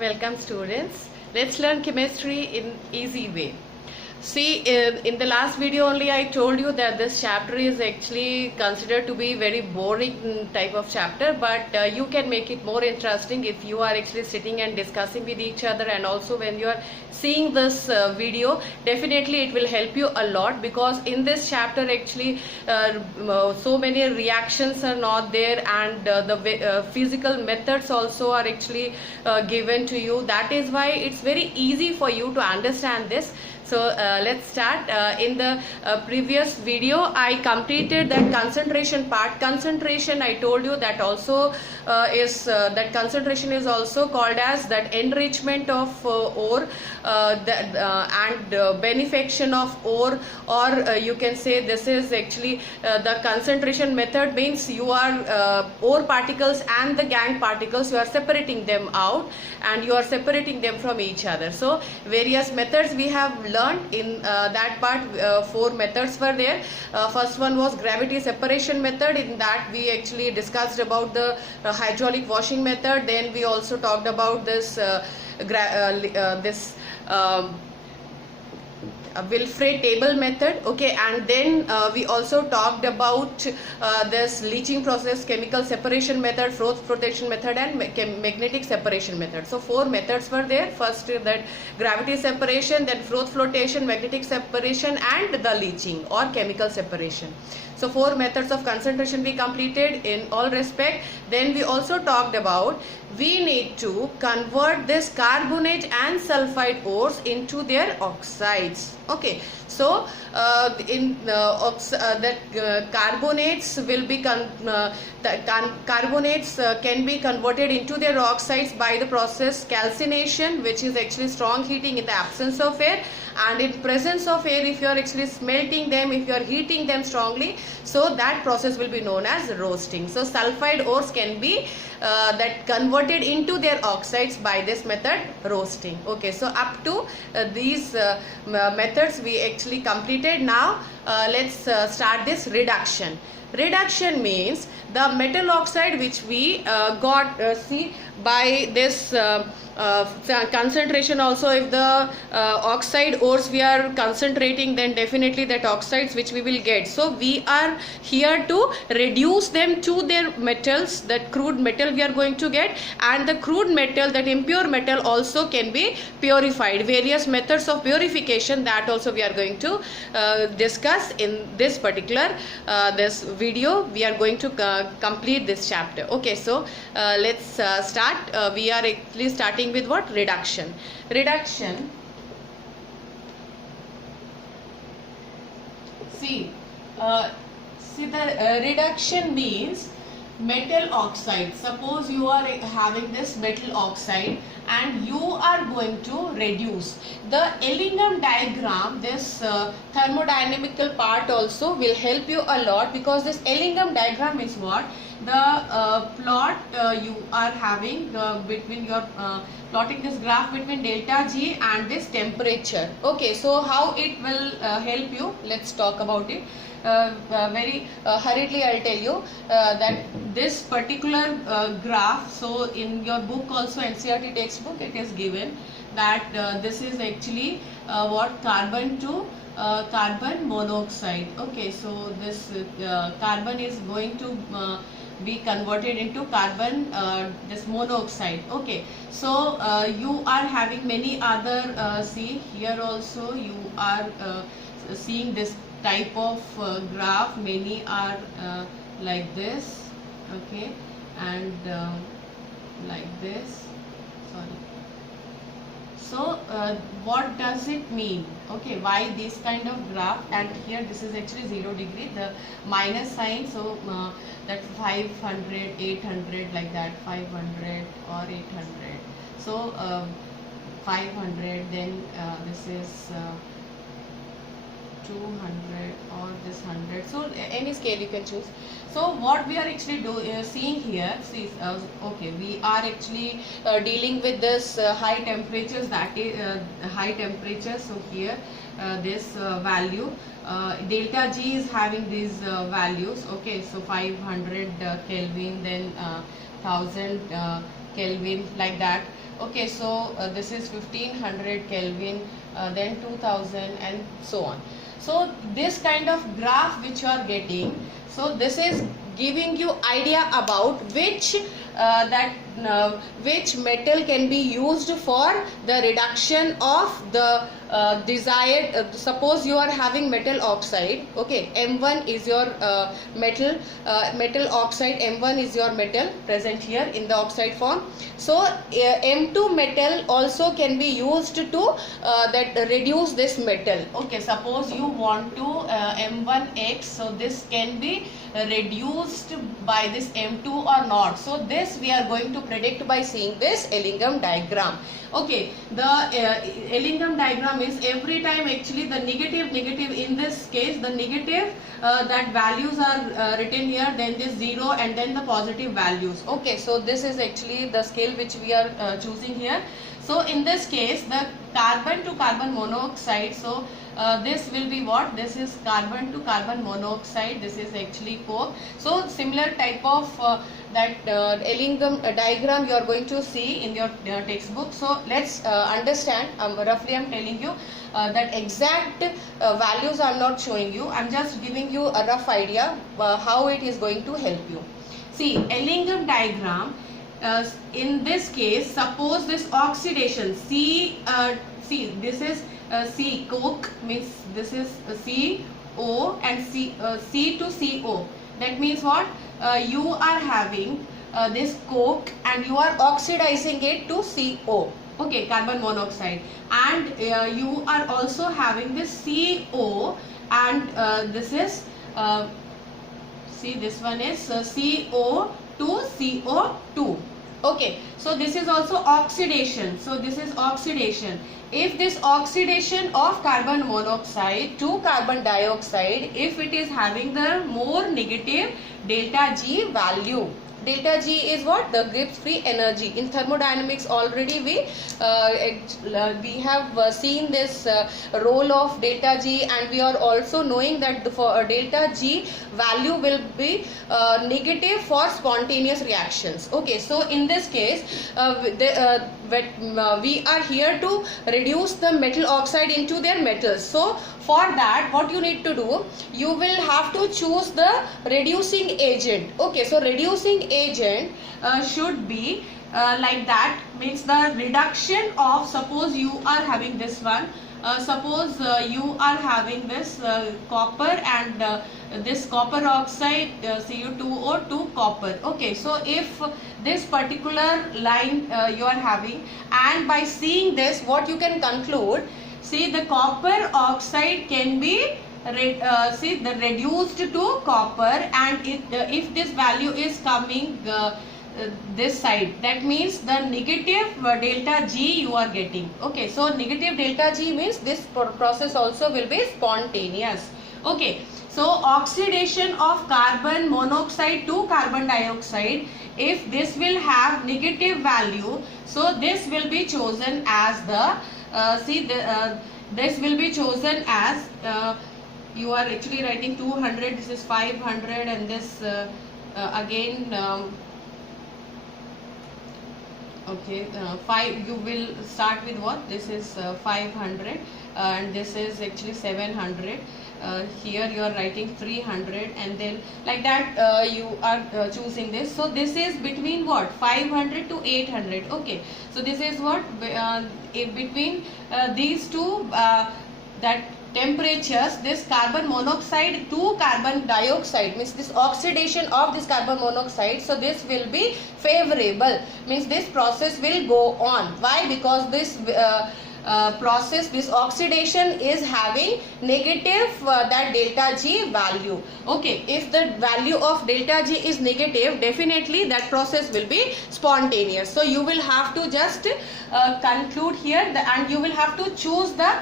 Welcome students. Let's learn chemistry in easy way. See, in the last video only I told you that this chapter is actually considered to be very boring type of chapter, but you can make it more interesting if you are actually sitting and discussing with each other, and also when you are seeing this video, definitely it will help you a lot, because in this chapter actually so many reactions are not there, and the physical methods also are actually given to you. That is why it's very easy for you to understand this. So let's start. In the previous video I completed that concentration part. Concentration, I told you that also that concentration is also called as that enrichment of ore and benefaction of ore, or you can say this is actually the concentration method. Means you are ore particles and the gangue particles, you are separating them out and you are separating them from each other. So various methods we have learned in that part. Four methods were there. First one was gravity separation method. In that we actually discussed about the hydraulic washing method. Then we also talked about this Wilfred table method. Okay, and then we also talked about this leaching process, chemical separation method, froth flotation method, and magnetic separation method. So four methods were there. First that gravity separation, then froth flotation, magnetic separation, and the leaching or chemical separation. So four methods of concentration we completed in all respect. Then we also talked about we need to convert this carbonate and sulfide ores into their oxides. Okay, so carbonates will be carbonates can be converted into their oxides by the process calcination, which is actually strong heating in the absence of air, and in presence of air, if you are actually smelting them, if you are heating them strongly, so that process will be known as roasting. So sulfide ores can be that converted into their oxides by this method, roasting. Okay, so up to these methods we actually completed. Now let's start this reduction. Reduction means the metal oxide which we got see by this concentration. Also, if the oxide ores we are concentrating, then definitely that oxides which we will get. So we are here to reduce them to their metals. That crude metal we are going to get, and the crude metal, that impure metal, also can be purified. Various methods of purification, that also we are going to discuss in this particular this video. We are going to complete this chapter. Okay, so let's start. We are actually starting with what? Reduction. Reduction. See the reduction means metal oxide. Suppose you are having this metal oxide and you are going to reduce. The Ellingham diagram, this thermodynamical part also will help you a lot, because this Ellingham diagram is what? The plot you are having between your plotting this graph between delta G and this temperature. Okay, so how it will help you? Let's talk about it. Very hurriedly I'll tell you that this particular graph, so in your book also, NCERT textbook, it is given that this is actually what? Carbon to carbon monoxide. Okay, so this carbon is going to be converted into carbon this monoxide. Okay, so you are having many other see here also you are seeing this type of graph. Many are like this. Okay, and like this. Sorry. So what does it mean? Okay, why this kind of graph? And here this is actually 0 degree, the minus sign. So that 500, 800, like that, 500 or 800. So 500, then this is 200 or this 100. So any scale you can choose. So what we are actually seeing here, see, okay, we are actually dealing with this high temperatures, that is high temperature. So here this value delta G is having these values. Okay, so 500 Kelvin, then 1000 Kelvin, like that. Okay, so this is 1500 Kelvin, then 2000 and so on. So this kind of graph which you are getting, so this is giving you idea about which metal can be used for the reduction of the desired, suppose you are having metal oxide, okay, M1 is your metal oxide, M1 is your metal present here in the oxide form. So M2 metal also can be used to that reduce this metal. Okay, suppose you want to M1X, so this can be reduced by this M2 or not. So this we are going to predict by seeing this Ellingham diagram. Okay, the Ellingham diagram is every time actually the negative, in this case the negative that values are written here, then this 0 and then the positive values. Okay, so this is actually the scale which we are choosing here. So in this case the carbon to carbon monoxide, so this will be what? This is carbon to carbon monoxide, this is actually coke. So similar type of that Ellingham diagram you are going to see in your textbook. So let's understand, roughly I am telling you that exact values I am not showing you, I am just giving you a rough idea how it is going to help you. See, Ellingham diagram, in this case suppose this oxidation C, this is C, coke, means this is CO and C to CO. That means what? You are having this coke and you are oxidizing it to CO. Okay, carbon monoxide, and you are also having this CO, and this is see, this one is CO to CO2. Okay, so this is also oxidation. So this is oxidation. If this oxidation of carbon monoxide to carbon dioxide, if it is having the more negative delta G value. Delta G is what? The Gibbs free energy. In thermodynamics already we have seen this role of delta G, and we are also knowing that for delta G value will be negative for spontaneous reactions. Okay, so in this case we are here to reduce the metal oxide into their metals. So for that what you need to do, you will have to choose the reducing agent. Okay, so reducing agent should be like that, means the reduction of, suppose you are having this one, suppose you are having this copper and this copper oxide Cu2O to copper. Okay, so if this particular line you are having, and by seeing this what you can conclude, see, the copper oxide can be reduced to copper, and if this value is coming this side, that means the negative delta G you are getting. Okay, so negative delta G means this process also will be spontaneous. Okay, so oxidation of carbon monoxide to carbon dioxide, if this will have negative value, so this will be chosen as the this will be chosen as you are actually writing 200, this is 500, and this again okay, 5, you will start with what? This is 500 and this is actually 700. Here you are writing 300, and then like that you are choosing this. So this is between what? 500 to 800. Okay, so this is what between these two that temperatures, this carbon monoxide to carbon dioxide, means this oxidation of this carbon monoxide, so this will be favorable, means this process will go on. Why? Because this process, this oxidation is having negative that delta G value. Okay, if the value of delta G is negative, definitely that process will be spontaneous. So you will have to just conclude here and you will have to choose the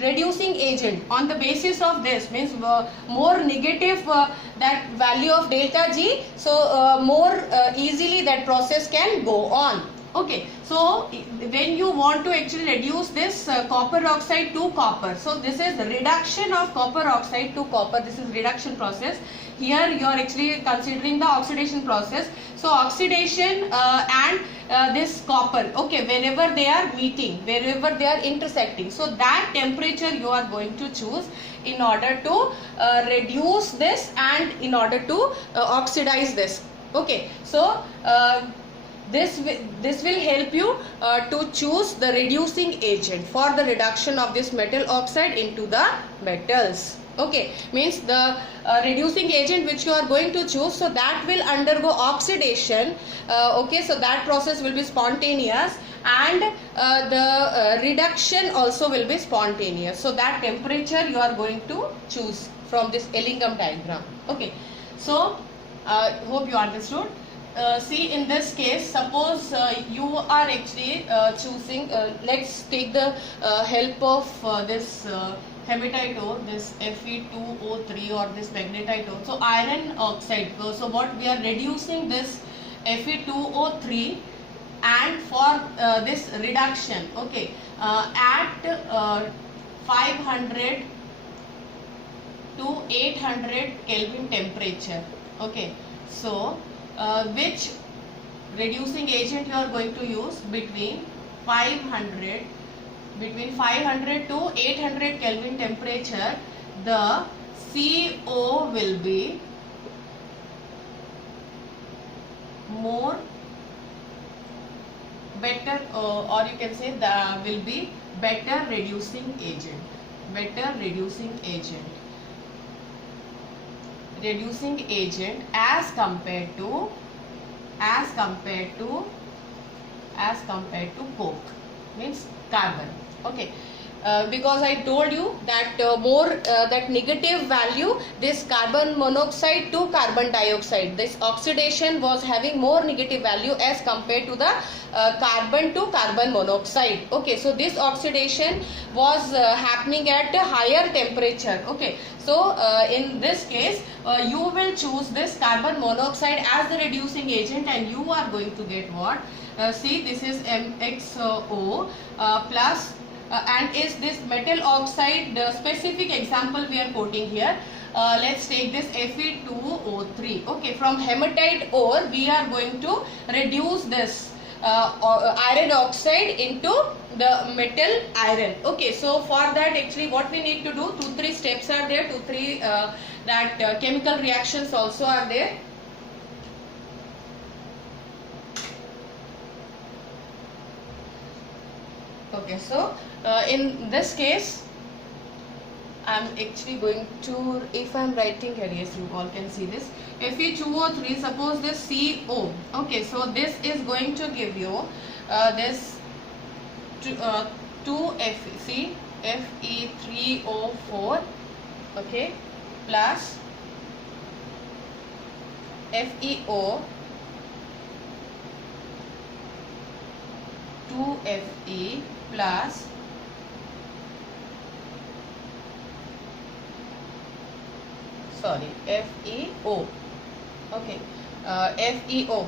reducing agent on the basis of this, means more negative that value of delta G, so more easily that process can go on. Okay, so when you want to actually reduce this copper oxide to copper, so this is reduction of copper oxide to copper, this is reduction process. here you are actually considering the oxidation process. So oxidation and this copper, okay, whenever they are meeting, wherever they are intersecting, so that temperature you are going to choose in order to reduce this and in order to oxidize this. Okay, so this will help you to choose the reducing agent for the reduction of this metal oxide into the metals. Okay, means the reducing agent which you are going to choose, so that will undergo oxidation. Okay, so that process will be spontaneous, and the reduction also will be spontaneous. So that temperature you are going to choose from this Ellingham diagram. Okay, so hope you understood. See, in this case, suppose you are actually choosing, let's take the help of this hematite ore, this Fe2O3 or this magnetite ore. So iron oxide, so what we are reducing this Fe2O3, and for this reduction, okay, at 500 to 800 Kelvin temperature. Okay, so which reducing agent you are going to use between 500 to 800 Kelvin temperature, the CO will be more better, or you can say the will be better reducing agent, as compared to coke, means carbon. Okay, because I told you that that negative value, this carbon monoxide to carbon dioxide, this oxidation was having more negative value as compared to the carbon to carbon monoxide. Okay, so this oxidation was happening at a higher temperature. Okay, so in this case you will choose this carbon monoxide as the reducing agent, and you are going to get what? See, this is MXO plus and is this metal oxide, the specific example we are quoting here. Let's take this Fe2O3. Okay, from hematite ore we are going to reduce this iron oxide into the metal iron. Okay, so for that actually what we need to do, 2-3 steps are there, 2-3 that chemical reactions also are there. Okay, so in this case I am actually going to, if I am writing here, yes, you all can see this, Fe2O3, suppose this CO. Okay, so this is going to give you this 2Fe, Fe3O4, okay, plus FeO 2Fe plus FeO. Okay, FeO.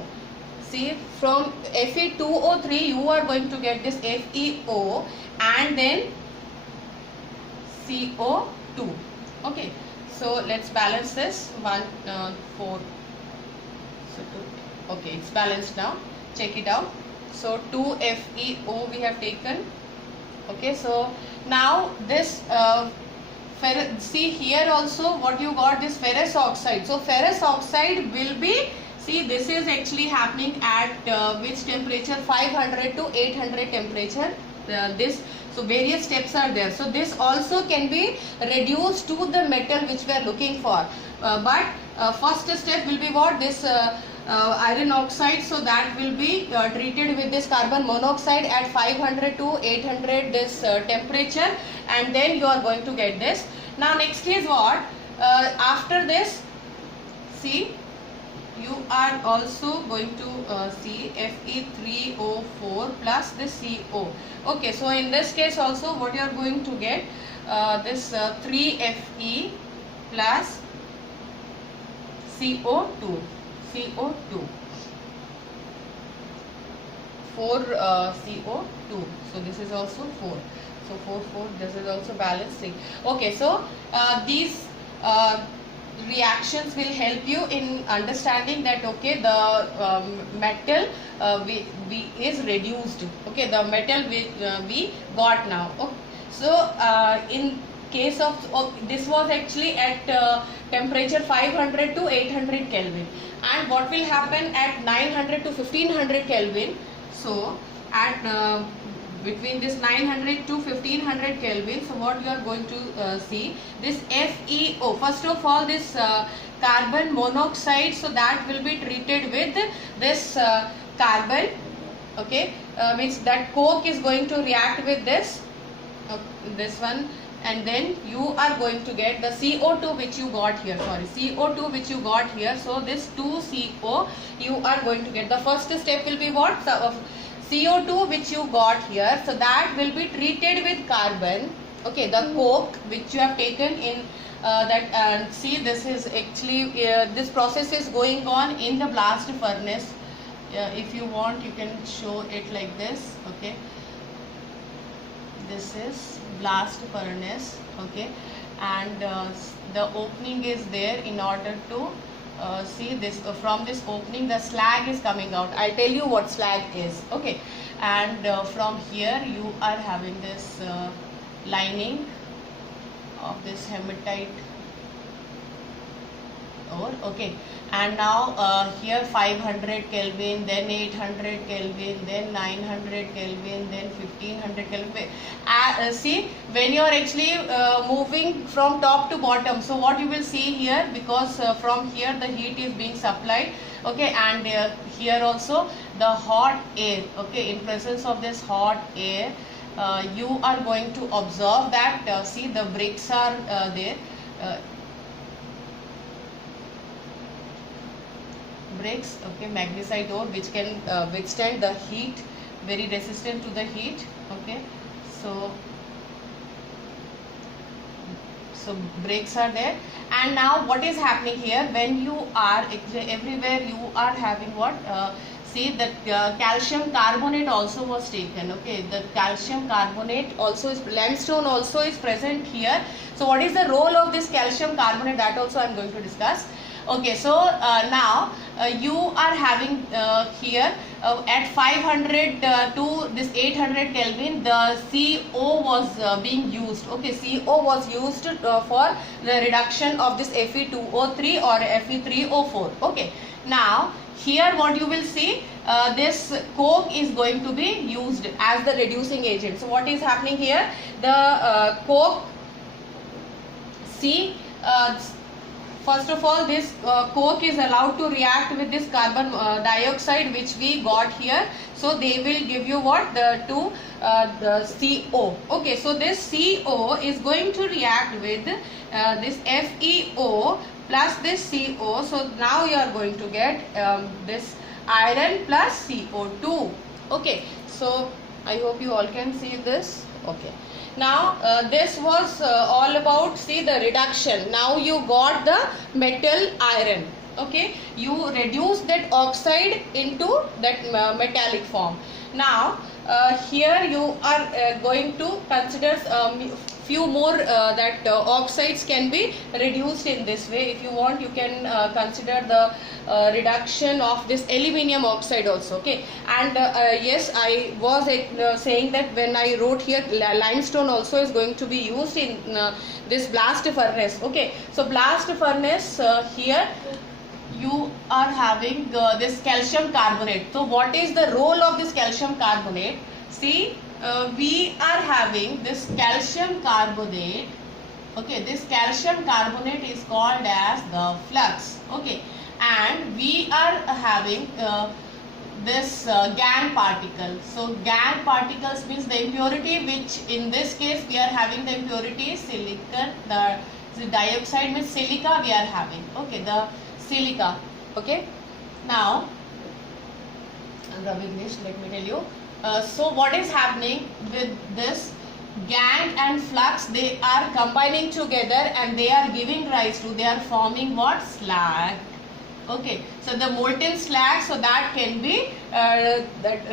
See, from Fe2O3 you are going to get this FeO and then CO2. Okay, so let's balance this. 1 4. So 2. Okay, it's balanced now. Check it out. So 2FeO we have taken. Okay, so now this see here also what you got, this ferrous oxide. So ferrous oxide will be, see, this is actually happening at which temperature? 500 to 800 temperature. This, so various steps are there. So this also can be reduced to the metal which we are looking for. But first step will be what? This iron oxide, so that will be treated with this carbon monoxide at 500 to 800 this temperature, and then you are going to get this. Now next is what? After this, see, you are also going to see Fe3O4 plus this CO. Okay, so in this case also what you are going to get, this 3Fe plus CO2. 4 CO2. So this is also 4. So 4 4. This is also balancing. Okay, so these reactions will help you in understanding that okay, the metal is reduced. Okay, the metal we got now. Okay. So in case of this was actually at temperature 500 to 800 Kelvin, and what will happen at 900 to 1500 Kelvin. So at between this 900 to 1500 Kelvin, so what you are going to see, this FeO, first of all this carbon monoxide, so that will be treated with this carbon, okay, means that coke is going to react with this one, and then you are going to get the CO2 which you got here, CO2 which you got here. So this 2CO you are going to get, the first step will be what, CO2 which you got here, so that will be treated with carbon, okay, the coke which you have taken in that, see this is actually this process is going on in the blast furnace. If you want you can show it like this, okay, this is blast furnace, okay, and the opening is there in order to see this, from this opening the slag is coming out. I'll tell you what slag is, okay, and from here you are having this lining of this hematite ore, okay, and now here 500 Kelvin, then 800 Kelvin, then 900 Kelvin, then 1500 Kelvin. See, when you are actually moving from top to bottom, so what you will see here, because from here the heat is being supplied, okay, and here also the hot air, okay, in presence of this hot air, you are going to observe that see the bricks are there, bricks, okay, magnesite ore which can withstand the heat, very resistant to the heat, okay, so bricks are there. And now what is happening here, when you are everywhere you are having what, see that calcium carbonate also was taken, okay, the calcium carbonate also is, limestone also is present here. So what is the role of this calcium carbonate, that also I am going to discuss. Okay, so now you are having here at 500 to this 800 Kelvin, the CO was being used, okay, CO was used for the reduction of this Fe2O3 or Fe3O4, okay. Now here what you will see, this coke is going to be used as the reducing agent. So what is happening here, the coke, see, first of all this coke is allowed to react with this carbon dioxide which we got here, so they will give you what, the CO, okay, so this CO is going to react with this FeO plus this CO, so now you are going to get this iron plus CO2, okay, so I hope you all can see this, okay. Now this was all about, see, the reduction. Now you got the metal iron, okay, you reduce that oxide into that metallic form. Now here you are going to consider few more that oxides can be reduced in this way. If you want you can consider the reduction of this aluminium oxide also, okay, and yes, I was saying that when I wrote here limestone also is going to be used in this blast furnace, okay. So blast furnace, here you are having this calcium carbonate. So what is the role of this calcium carbonate? See, we are having this calcium carbonate, okay, this calcium carbonate is called as the flux, okay, and we are having this GAN particle. So GAN particles means the impurity, which in this case we are having the impurity silicon, the dioxide means silica we are having, okay, the silica, okay. Now I'm rubbing this, let me tell you. So what is happening with this GAN and flux, they are combining together and they are giving rise to, they are forming what, slag, Okay, so the molten slag, so that can be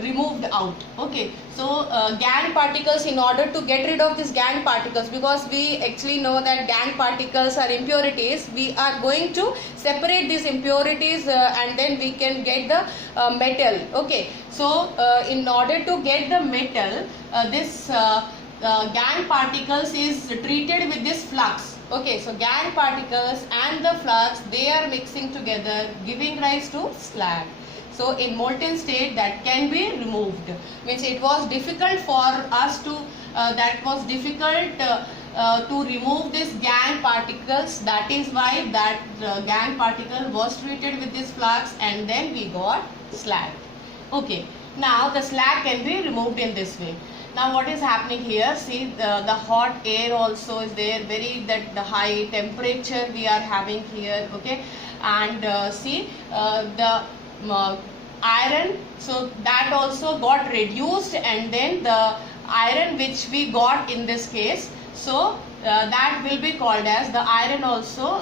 removed out. Okay, so gangue particles, in order to get rid of these gangue particles, because we actually know that gangue particles are impurities, we are going to separate these impurities and then we can get the metal. Okay, so in order to get the metal, this gangue particles is treated with this flux. Okay, so gangue particles and the flux, they are mixing together, giving rise to slag. So in molten state, that can be removed. Means it was difficult for us to to remove this gangue particles. That is why that gangue particle was treated with this flux and then we got slag. Okay, now the slag can be removed in this way. Now what is happening here, see the hot air also is there, the high temperature we are having here. Okay, and see the iron, so that also got reduced, and then the iron which we got in this case, so that will be called as the iron also.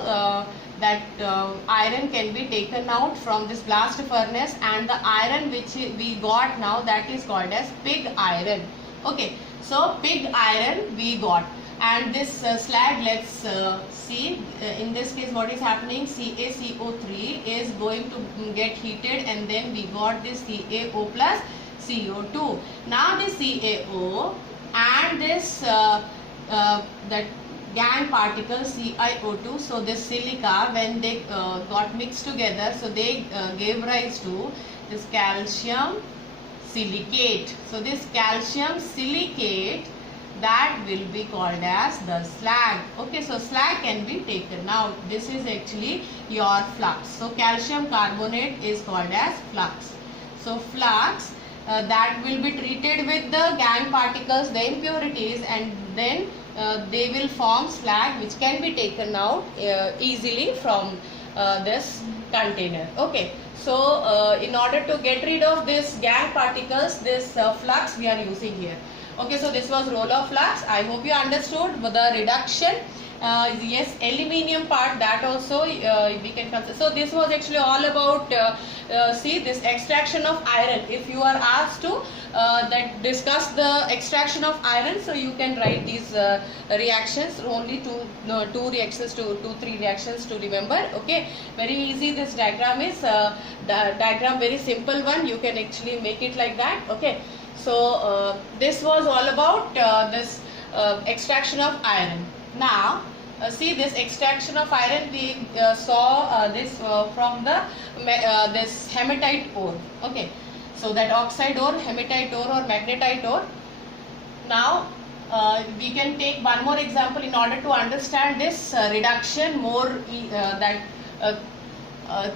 Iron can be taken out from this blast furnace, and the iron which we got now, that is called as pig iron. Okay, so pig iron we got, and this slag, let's see in this case what is happening. CaCO3 is going to get heated, and then we got this CaO plus CO2. Now this CaO and this that gangue particle CiO2, so this silica, when they got mixed together, so they gave rise to this calcium silicate. So this calcium silicate, that will be called as the slag. Okay, so slag can be taken out. This is actually your flux. So calcium carbonate is called as flux. So flux that will be treated with the gangue particles, the impurities, and then they will form slag, which can be taken out easily from this container. Okay, so in order to get rid of this gangue particles, this flux we are using here. Okay, so this was roller flux. I hope you understood the reduction. Yes, aluminium part, that also we can consider. So this was actually all about see this extraction of iron. If you are asked to discuss the extraction of iron, so you can write these reactions, only two reactions to 3 reactions to remember. Okay, very easy. This diagram is the diagram, very simple one. You can actually make it like that. Okay, so this was all about this extraction of iron. Now see this extraction of iron, we saw this from the this hematite ore. Okay, so that oxide ore, hematite ore or magnetite ore. Now we can take one more example in order to understand this reduction more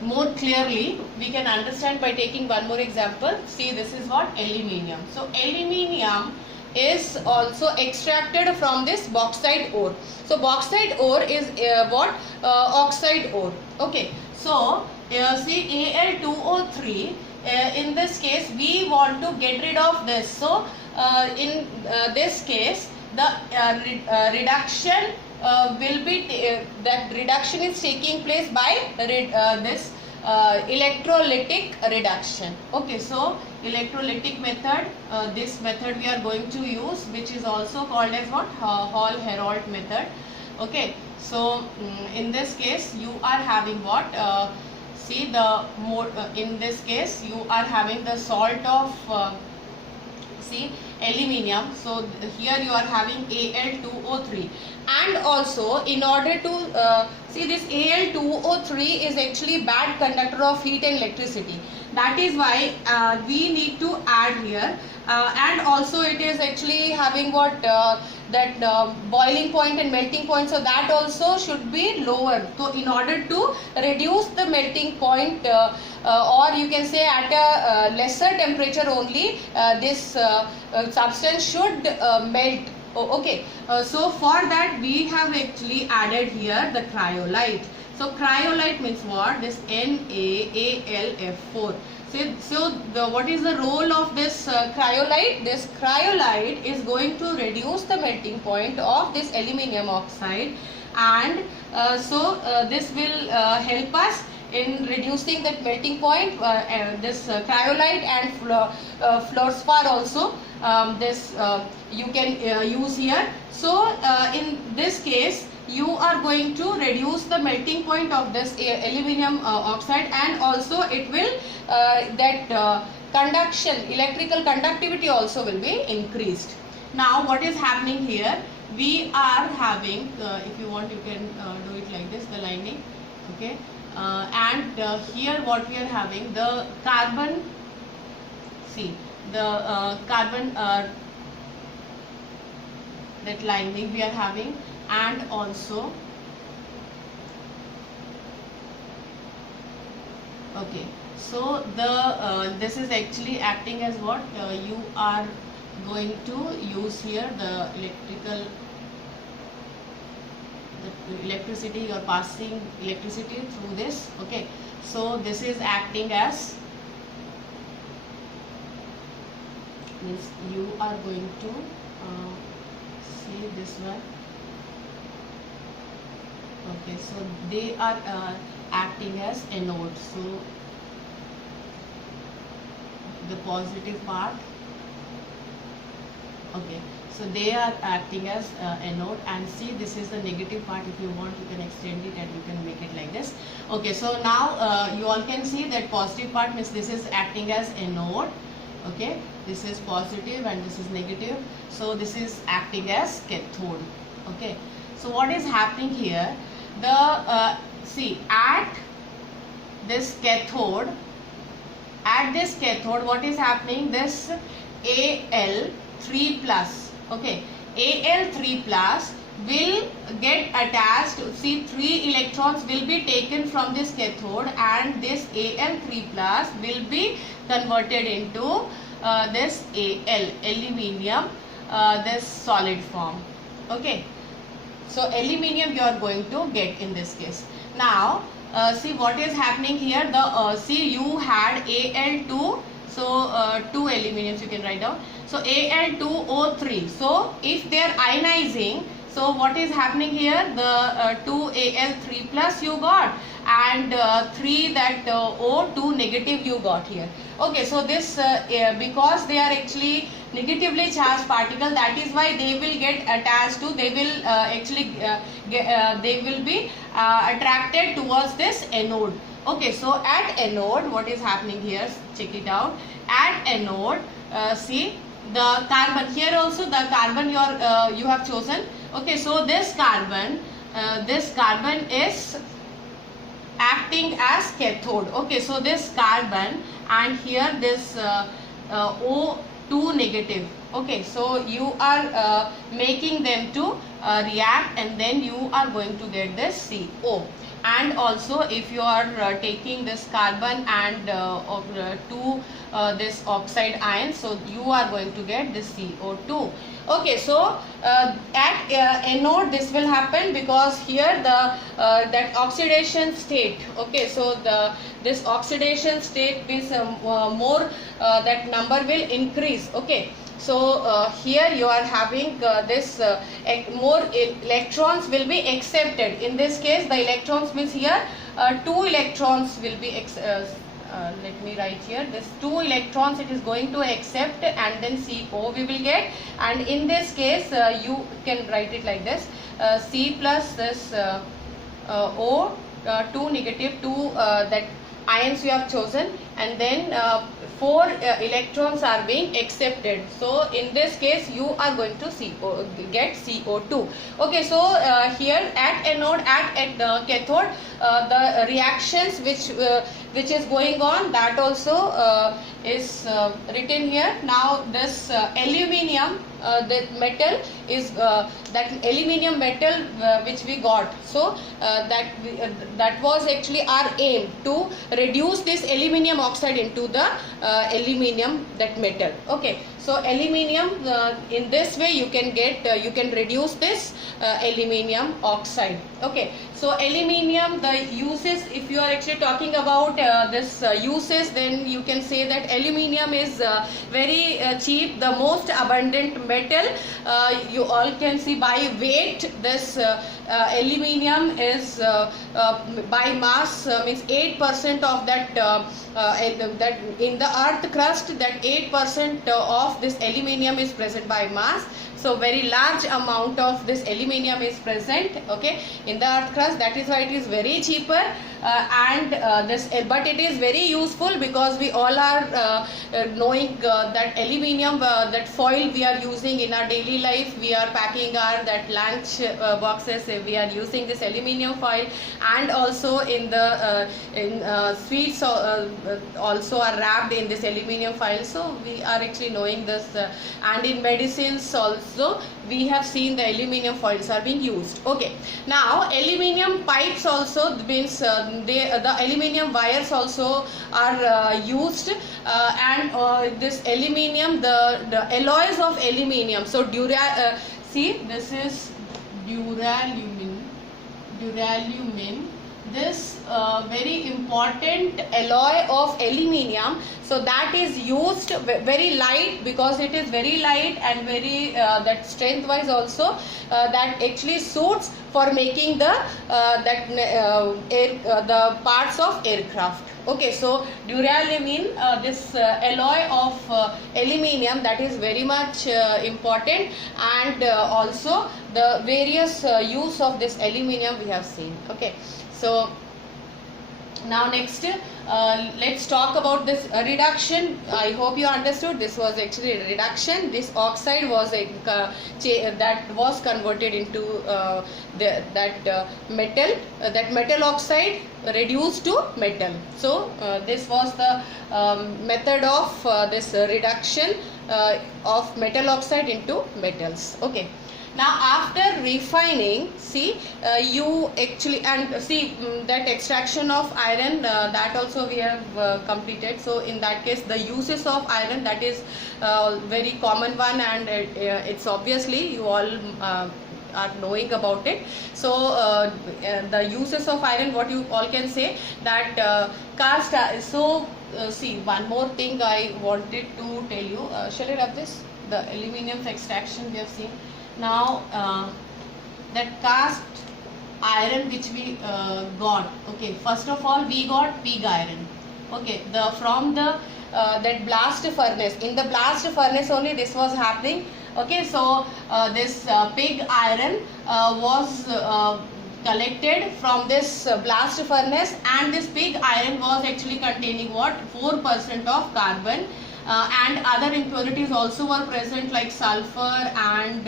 more clearly. We can understand by taking one more example. See, this is what aluminium. So aluminium is also extracted from this bauxite ore. So bauxite ore is what? Oxide ore. Okay, so see Al2O3, in this case we want to get rid of this. So in this case the reduction will be that reduction is taking place by this electrolytic reduction. Okay, so electrolytic method, this method we are going to use, which is also called as what? Hall-Héroult method. Okay, so in this case you are having what? See the more in this case you are having the salt of see aluminium. So here you are having Al2O3, and also in order to see this Al2O3 is actually bad conductor of heat and electricity. That is why we need to add here, and also it is actually having what that boiling point and melting point, so that also should be lower. So in order to reduce the melting point or you can say at a lesser temperature only, this substance should melt. Okay, so for that we have actually added here the cryolite. So cryolite means what? This NaAlF4. So what is the role of this cryolite? This cryolite is going to reduce the melting point of this aluminium oxide, and this will help us in reducing that melting point. This cryolite and fluorspar also, this you can use here. So in this case you are going to reduce the melting point of this aluminum oxide, and also it will conduction, electrical conductivity also will be increased. Now what is happening here, we are having, if you want you can do it like this, the lining, okay, and here what we are having, the carbon, see the carbon, that lining we are having, and also, okay, so the this is actually acting as what, you are going to use here the electricity, you are passing electricity through this, okay. So this is acting as, means you are going to see this one, okay, so they are acting as anode. So the positive part, okay, so they are acting as anode, and see this is the negative part. If you want you can extend it and you can make it like this, okay. So now you all can see that positive part means this is acting as anode, okay, this is positive and this is negative, so this is acting as cathode, okay. So what is happening here, the see at this cathode, what is happening, this Al3 plus, okay, Al3 plus will get attached, see 3 electrons will be taken from this cathode, and this Al3 plus will be converted into this aluminium, this solid form, okay. So aluminium you are going to get in this case. Now see what is happening here, the see you had Al2, so 2 aluminiums you can write down, so Al2O3, so if they are ionizing, so what is happening here, the 2Al3 plus you got, and 3 that O2 negative you got here, okay. So this because they are actually negatively charged particle, that is why they will get attached to, they will actually they will be attracted towards this anode, okay. So at anode what is happening here, check it out, at anode see the carbon, here also the carbon you have chosen, okay. So this carbon is acting as cathode, okay. So this carbon and here this O2 negative, okay. So you are making them to react, and then you are going to get this CO. And also if you are taking this carbon and this oxide ion, so you are going to get this CO2, okay. So at anode this will happen because here the that oxidation state, okay. So this oxidation state means more that number will increase, okay. So here you are having this more electrons will be accepted. In this case the electrons means here 2 electrons will be let me write here, this 2 electrons it is going to accept, and then CO we will get, and in this case you can write it like this, C plus this O2 negative 2 that ions you have chosen, and then 4 electrons are being accepted. So in this case you are going to get CO2, okay. So here at anode, at the cathode, the reactions which is going on, that also is written here. Now this aluminium, the metal is that aluminium metal which we got, so that was actually our aim, to reduce this aluminium oxide into the aluminium, that metal, okay. So aluminium in this way you can get you can reduce this aluminium oxide, okay. So So aluminium, the uses, if you are actually talking about this uses, then you can say that aluminium is very cheap, the most abundant metal. You all can see by weight, this aluminium is by mass, means 8% of that that in the earth crust, that 8% of this aluminium is present by mass. So very large amount of this aluminium is present, okay, in the earth crust. That is why it is very cheaper, but it is very useful, because we all are knowing that aluminium, that foil we are using in our daily life. We are packing our that lunch boxes, we are using this aluminium foil, and also in the sweets also are wrapped in this aluminium foil. So we are actually knowing this, and in medicines also we have seen the aluminium foils are being used. Okay, now aluminium pipes also means the aluminium wires also are used, and this aluminium, the alloys of aluminium. So see, this is duralumin. This very important alloy of aluminium, so that is used very light, because it is very light and very that strength wise also that actually suits for making the the parts of aircraft. Okay, so duralumin, this alloy of aluminium, that is very much important, and also the various use of this aluminium we have seen. Okay, so now next let's talk about this reduction. I hope you understood. This was actually a reduction. This oxide was that was converted into that metal oxide reduced to metal. So this was the method of this reduction of metal oxide into metals. Okay. Now after refining, see you actually, and see that extraction of iron, that also we have completed. So in that case, the uses of iron, that is very common one, and it's obviously you all are knowing about it. So the uses of iron, what you all can say, that see, one more thing I wanted to tell you. Shall I rub this? The aluminium extraction we have seen. Now that cast iron which we got, okay, first of all we got pig iron. Okay, from the that blast furnace, in the blast furnace only this was happening. Okay, so this pig iron was collected from this blast furnace, and this pig iron was actually containing what, 4% of carbon. And other impurities also were present, like sulfur and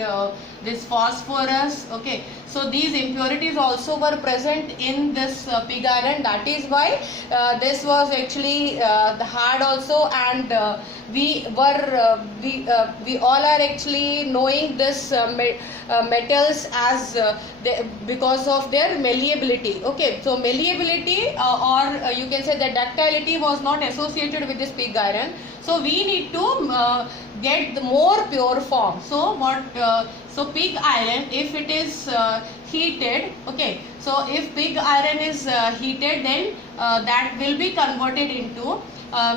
this phosphorus. Okay, so these impurities also were present in this pig iron. That is why this was actually hard also, and we all are actually knowing this metals as because of their malleability. Okay, so malleability or you can say the ductility was not associated with this pig iron. So we need to get the more pure form. So what? So pig iron, if it is heated, okay. So if pig iron is heated, then that will be converted into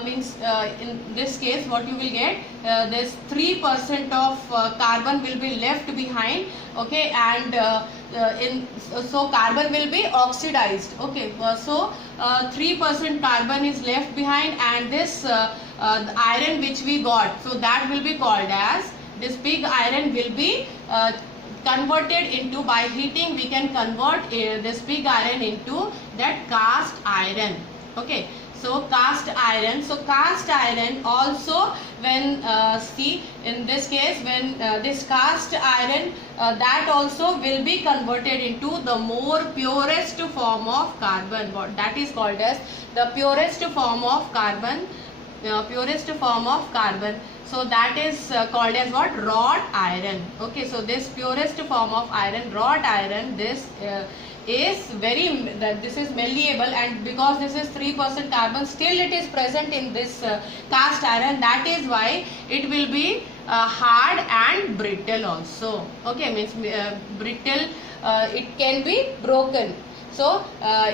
in this case what you will get, this 3% of carbon will be left behind. Okay, and so carbon will be oxidized. Okay, so 3% carbon is left behind, and this the iron which we got, so that will be called as, this pig iron will be converted into, by heating we can convert this pig iron into that cast iron. Okay, so cast iron. So cast iron also, when see in this case, when this cast iron that also will be converted into the more purest form of carbon. What that is called as the purest form of carbon. Purest form of carbon. So that is called as what? Wrought iron. Okay, so this purest form of iron, wrought iron, this is this is malleable, and because this is 3% carbon, still it is present in this cast iron. That is why it will be hard and brittle also. Okay, means brittle, it can be broken. So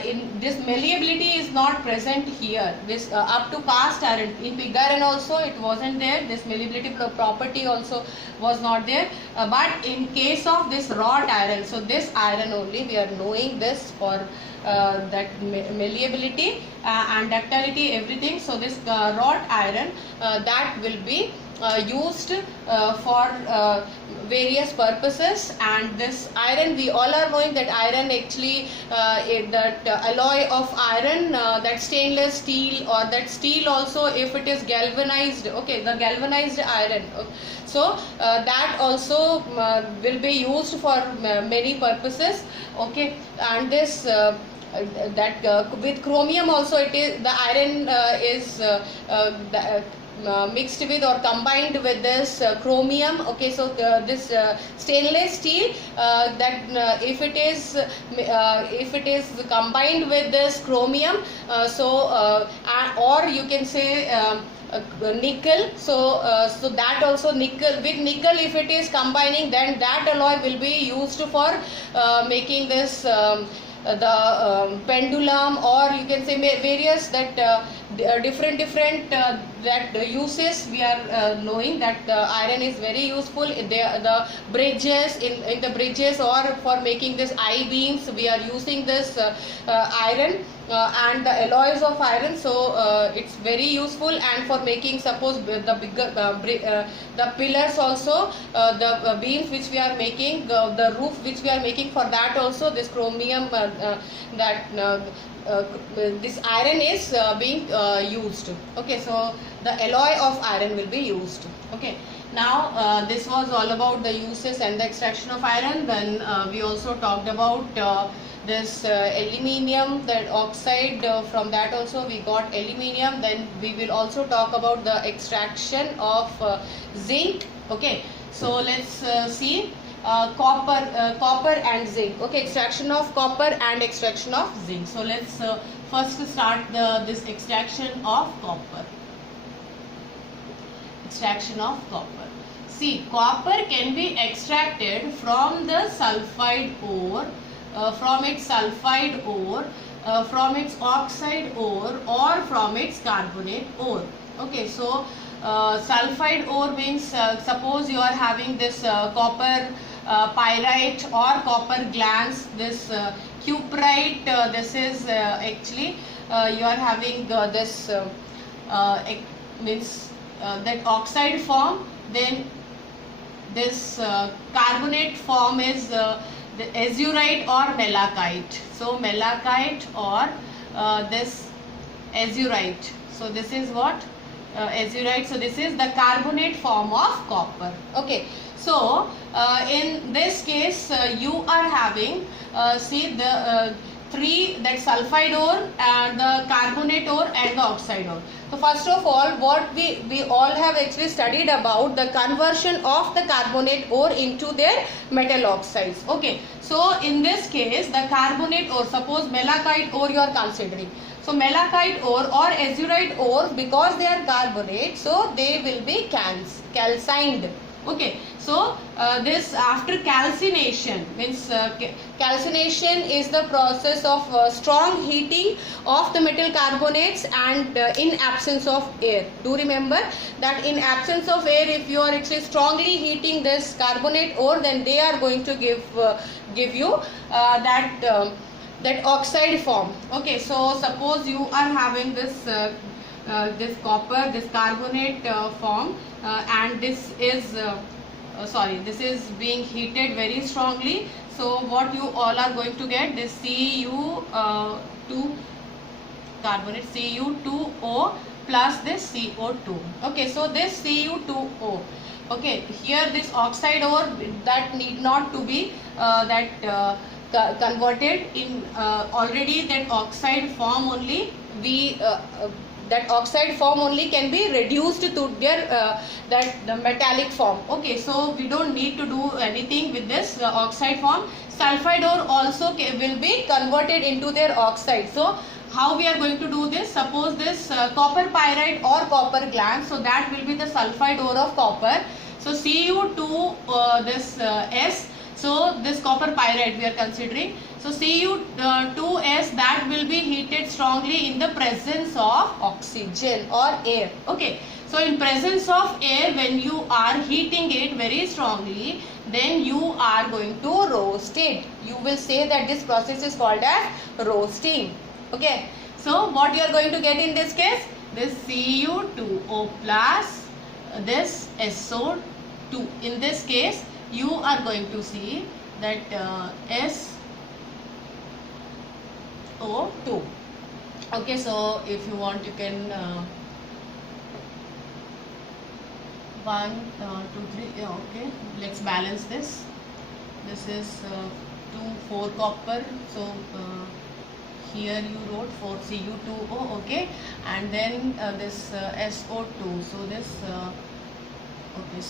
in this malleability is not present here. This up to cast iron, in pig iron also it wasn't there. This malleability property also was not there. But in case of this wrought iron, so this iron only we are knowing this for that malleability and ductility, everything. So this wrought iron that will be used for various purposes. And this iron, we all are knowing that iron actually that alloy of iron, that stainless steel or that steel also, if it is galvanized, okay, the galvanized iron, so that also will be used for many purposes, okay. And this that with chromium also, it is the iron is mixed with or combined with this chromium, okay. So this stainless steel, that if it is combined with this chromium, or you can say nickel, so that also nickel, with nickel if it is combining, then that alloy will be used for making this the pendulum, or you can say various that different that uses we are knowing that iron is very useful in the bridges, in the bridges, or for making this I beams we are using this iron and the alloys of iron. So it's very useful. And for making, suppose the bigger the pillars also, the beams which we are making, the roof which we are making, for that also this chromium this iron is being used, okay. So the alloy of iron will be used, okay. Now this was all about the uses and the extraction of iron. Then we also talked about this aluminium, that oxide, from that also we got aluminium. Then we will also talk about the extraction of zinc, okay. So let's see copper and zinc, okay, extraction of copper and extraction of zinc. So let's first start this extraction of copper. Extraction of copper. See, copper can be extracted from the sulfide ore, from its sulfide ore, from its oxide ore, or from its carbonate ore, okay. So sulfide ore means suppose you are having this copper pyrite or copper glans, this cuprite, this is actually you are having this means that oxide form. Then this carbonate form is the azurite or malachite. So malachite or this azurite. So this is what azurite. So this is the carbonate form of copper, okay. So in this case you are having see the three, that sulfide ore and the carbonate ore and the oxide ore. So first of all, what we all have actually studied about the conversion of the carbonate ore into their metal oxides, okay. So in this case the carbonate ore, suppose malachite ore you are considering. So malachite ore or azurite ore, because they are carbonate, so they will be calcined, okay. So this after calcination means calcination is the process of strong heating of the metal carbonates and in absence of air. Do remember that in absence of air, if you are actually strongly heating this carbonate ore, then they are going to give you that oxide form, okay. So suppose you are having this this copper, this carbonate form, and this is this is being heated very strongly. So what you all are going to get, this Cu2 carbonate, Cu2O plus this CO2, okay. So this Cu2O, okay, here this oxide ore, that need not to be converted in already that oxide form only, we that oxide form only can be reduced to their the metallic form, okay. So we don't need to do anything with this oxide form. Sulfide ore also will be converted into their oxide. So how we are going to do this? Suppose this copper pyrite or copper glans, so that will be the sulfide ore of copper. So Cu2 this S, so this copper pyrite we are considering, So Cu2s that will be heated strongly in the presence of oxygen or air. Okay. So in presence of air, when you are heating it very strongly, then you are going to roast it. You will say that this process is called as roasting. Okay. So what you are going to get in this case? This Cu2O plus this SO2. In this case, you are going to see that SO2. Okay, so if you want, you can 1, 2, 3. Okay, let's balance this. This is 2, 4 copper. So here you wrote 4 Cu2O. Okay, and then this SO2. So this okay.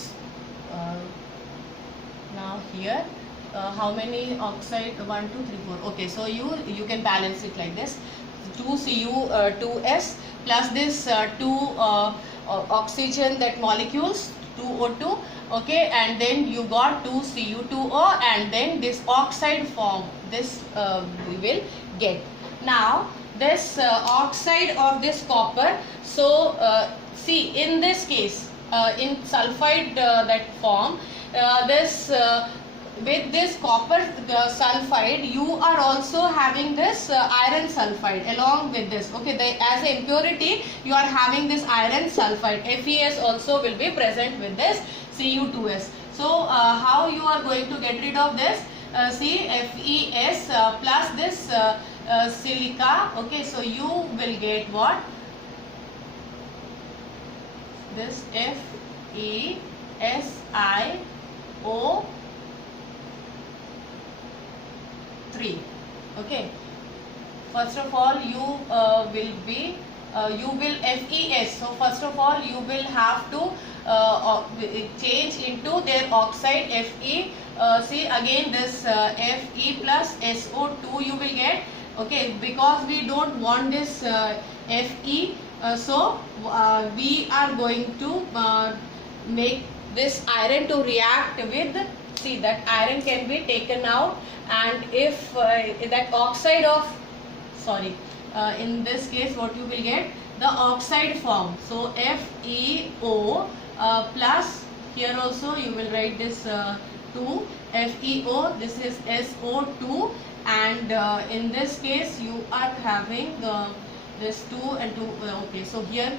Now here how many oxide? 1, 2, 3, 4. Okay, so you can balance it like this. 2 Cu2s plus this 2 oxygen, that molecules 2O2. Okay, and then you got 2 Cu2O, and then this oxide form, this we will get. Now this oxide of this copper, so see in this case in sulfide that form, this with this copper sulfide, you are also having this iron sulfide along with this. Okay, as an impurity you are having this iron sulfide. Fes also will be present with this Cu2s. So how you are going to get rid of this? See, Fes plus this silica. Okay, so you will get what? This FeSiO3. Okay, first of all you will be you will Fes. So first of all you will have to change into their oxide Fe. See again this Fe plus SO2 you will get. Okay, because we don't want this Fe, so we are going to make this iron to react with, see that iron can be taken out, and if that oxide of, sorry, in this case what you will get? The oxide form. So FeO plus, here also you will write this 2 FeO, this is SO2, and in this case you are having this 2 and 2. Okay, so here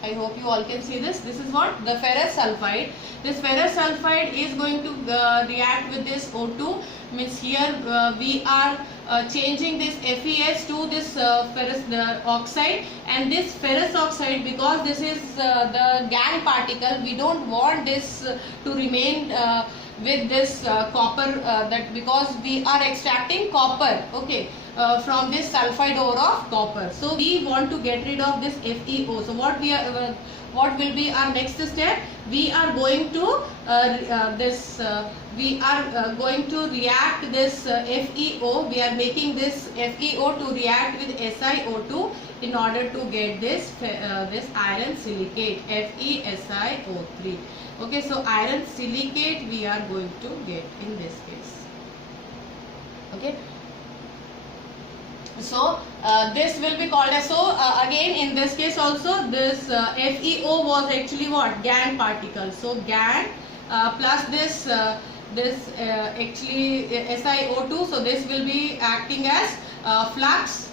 I hope you all can see this. This is what? The ferrous sulfide. This ferrous sulfide is going to react with this O2. Means here we are changing this Fes to this ferrous oxide, and this ferrous oxide, because this is the gangue particle, we don't want this to remain with this copper, that because we are extracting copper, okay, from this sulfide ore of copper. So we want to get rid of this FeO. So what we are what will be our next step? We are going to we are going to react this FeO. We are making this FeO to react with SiO2 in order to get this this iron silicate, FeSiO3. Okay, so iron silicate we are going to get in this case. Okay, so this will be called as, so again in this case also this FeO was actually what? Gangue particle. So gangue plus this actually SiO2, so this will be acting as flux,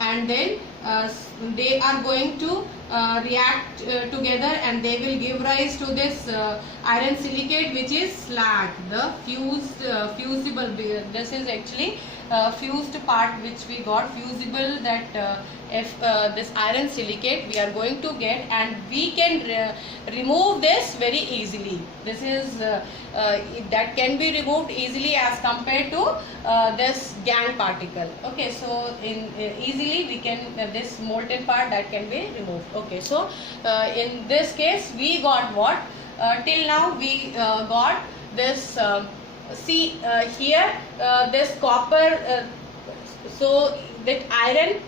and then they are going to react together, and they will give rise to this iron silicate, which is slag, the fused fusible. This is actually fused part which we got, fusible, that this iron silicate we are going to get, and we can remove this very easily. This is that can be removed easily as compared to this gangue particle. Okay, so in easily we can this molten part that can be removed. Okay, so in this case we got what? Till now we got this see here this copper, so that iron,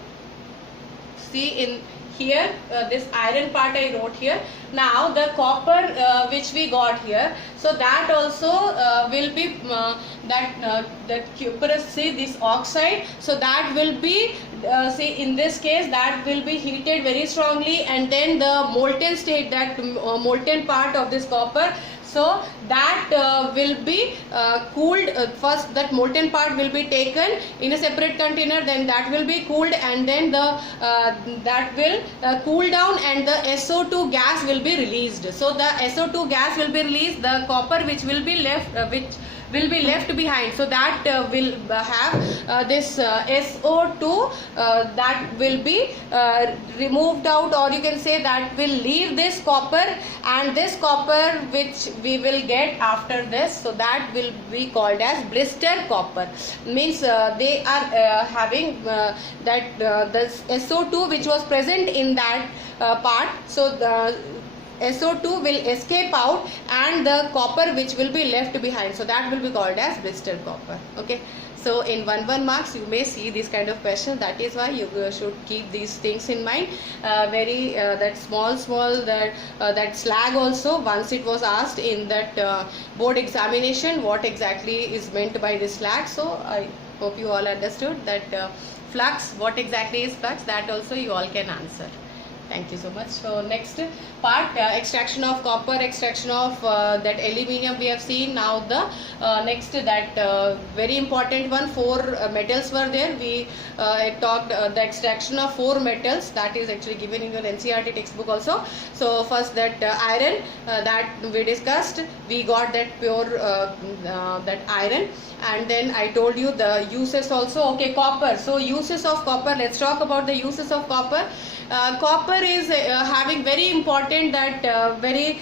see in here this iron part I wrote here. Now the copper which we got here, so that also will be that cuprous, see this oxide, so that will be see in this case that will be heated very strongly, and then the molten state, that molten part of this copper, so that will be cooled. First that molten part will be taken in a separate container, then that will be cooled, and then the that will cool down, and the SO2 gas will be released. So the SO2 gas will be released, the copper which will be left behind, so that will have this SO2 that will be removed out, or you can say that will leave this copper, and this copper which we will get after this, so that will be called as blister copper. Means they are having that this SO2 which was present in that part, so the SO2 will escape out, and the copper which will be left behind, so that will be called as blister copper. Okay, so in 1 marks you may see this kind of question. That is why you should keep these things in mind. Very that small that slag also, once it was asked in that board examination what exactly is meant by this slag. So I hope you all understood that flux, what exactly is flux, that also you all can answer. Thank you so much. So next part, extraction of copper, extraction of that aluminium we have seen. Now the next that very important one, 4 metals were there. We talked the extraction of 4 metals, that is actually given in your NCERT textbook also. So first that iron that we discussed, we got that pure that iron, and then I told you the uses also. Okay, copper. So uses of copper, let's talk about the uses of copper. Copper is having very important that very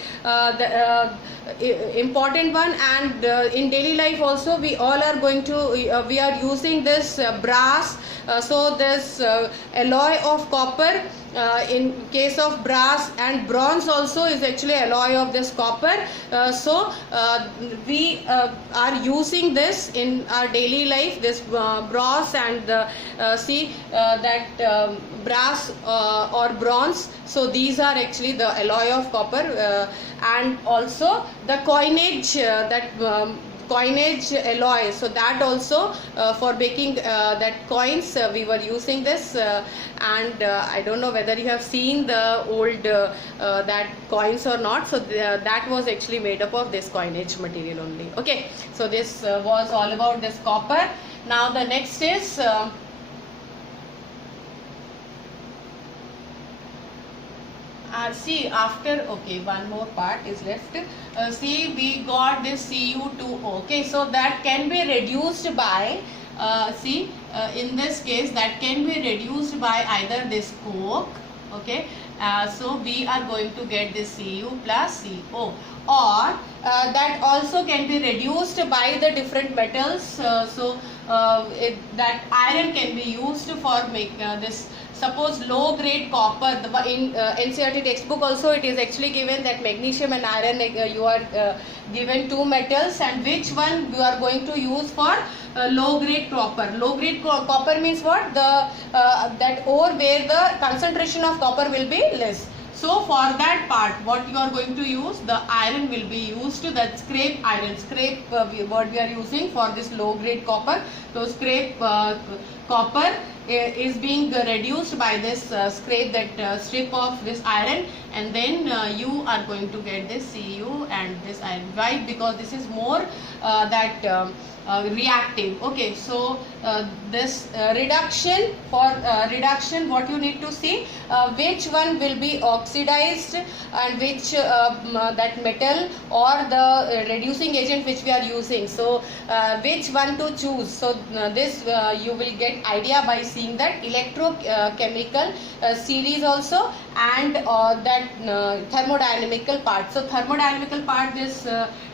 important one, and in daily life also we all are going to we are using this brass. So this alloy of copper, in case of brass, and bronze also is actually alloy of this copper. So we are using this in our daily life, this brass and see that brass or bronze. So these are actually the alloy of copper, and also the coinage, that coinage alloy, so that also for making that coins we were using this, and I don't know whether you have seen the old that coins or not. So that was actually made up of this coinage material only. Okay, so this was all about this copper. Now the next is see after, okay, one more part is left. See, we got this Cu2O. Okay, so that can be reduced by see in this case that can be reduced by either this coke. Okay, so we are going to get this Cu plus Co, or that also can be reduced by the different metals. So that iron can be used for make this. Suppose low grade copper, in NCERT textbook also it is actually given that magnesium and iron, you are given 2 metals, and which one you are going to use for low grade copper. Low grade copper means what? The that ore where the concentration of copper will be less. So for that part, what you are going to use, the iron will be used, that scrape iron. Scrape what we are using for this low grade copper. So scrape copper is being reduced by this scrape, that strip of this iron, and then you are going to get this Cu and this iron. Why? Because this is more that reactive. Okay, so this reduction, for reduction what you need to see, which one will be oxidized and which that metal or the reducing agent which we are using. So which one to choose. So this you will get idea by seeing that electrochemical series also, and that thermodynamical part. So thermodynamical part, this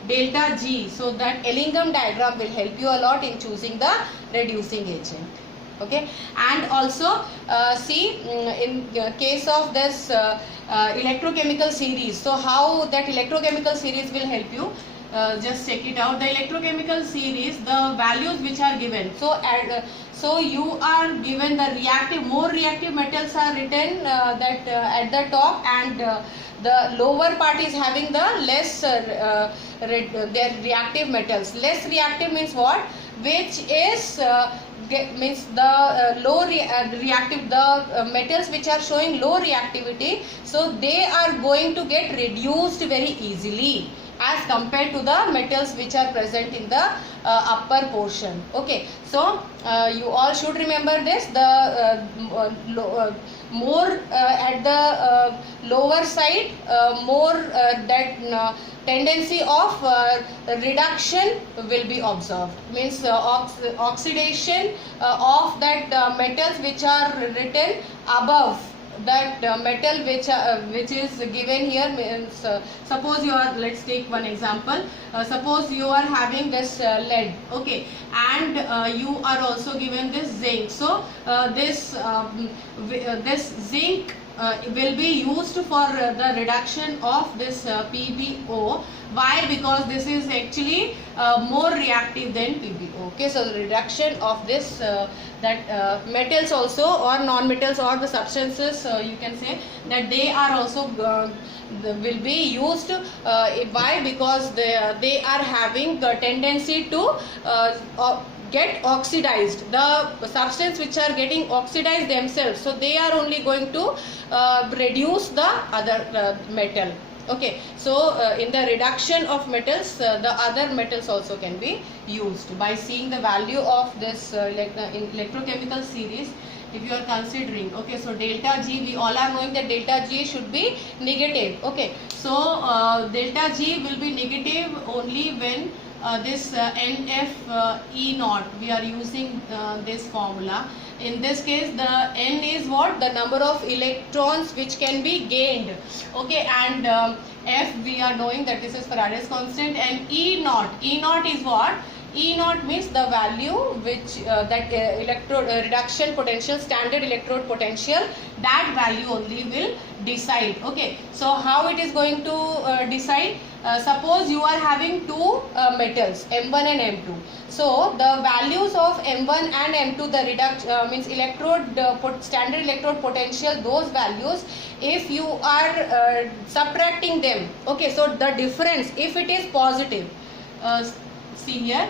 delta G, so that Ellingham diagram will help you a lot in choosing the reducing agent. Okay, and also see in case of this electrochemical series, so how that electrochemical series will help you. just check it out. The electrochemical series, the values which are given. So you are given the reactive, more reactive metals are written at the top, and the lower part is having the less their reactive metals. Less reactive means what? Which is means the reactive, the metals which are showing low reactivity, so they are going to get reduced very easily as compared to the metals which are present in the upper portion. Okay, so you all should remember this. The more at the lower side, more that tendency of reduction will be observed, means oxidation of that metals which are written above that metal which is given here. Means suppose you are, let's take one example. Suppose you are having this lead, okay, and you are also given this zinc. So this zinc will be used for the reduction of this PbO. Why? Because this is actually more reactive than PbO. Okay, so the reduction of this metals also, or non-metals, or the substances, you can say that they are also will be used. Why? Because they are having the tendency to get oxidized. The substance which are getting oxidized themselves, so they are only going to reduce the other metal. Okay, so in the reduction of metals, the other metals also can be used. By seeing the value of this electrochemical series, if you are considering, okay, so delta G, we all are knowing that delta G should be negative. Okay, so delta G will be negative only when this NFE naught, we are using this formula. In this case, the N is what? The number of electrons which can be gained. Okay, and F, we are knowing that this is Faraday's constant, and E naught. E naught is what? E naught means the value which that electrode reduction potential, standard electrode potential, that value only will decide. Okay, so how it is going to decide? Suppose you are having two metals, M1 and M2. So the values of M1 and M2, the means electrode standard electrode potential, those values, if you are subtracting them, okay, so the difference, if it is positive, see here,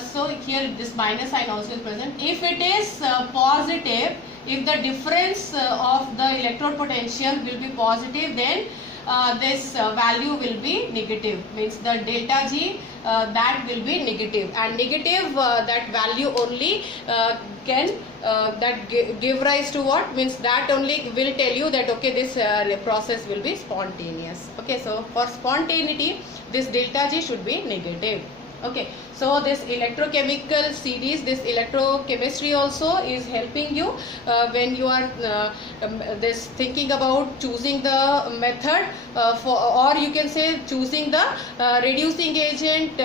so here this minus sign also is present. If it is positive, if the difference of the electrode potential will be positive, then this value will be negative, means the delta G that will be negative, and negative that value only can give rise to what? Means that only will tell you that okay, this process will be spontaneous. Okay, so for spontaneity, this delta G should be negative. Okay, so this electrochemical series, this electrochemistry also is helping you when you are this thinking about choosing the method for, or you can say choosing the reducing agent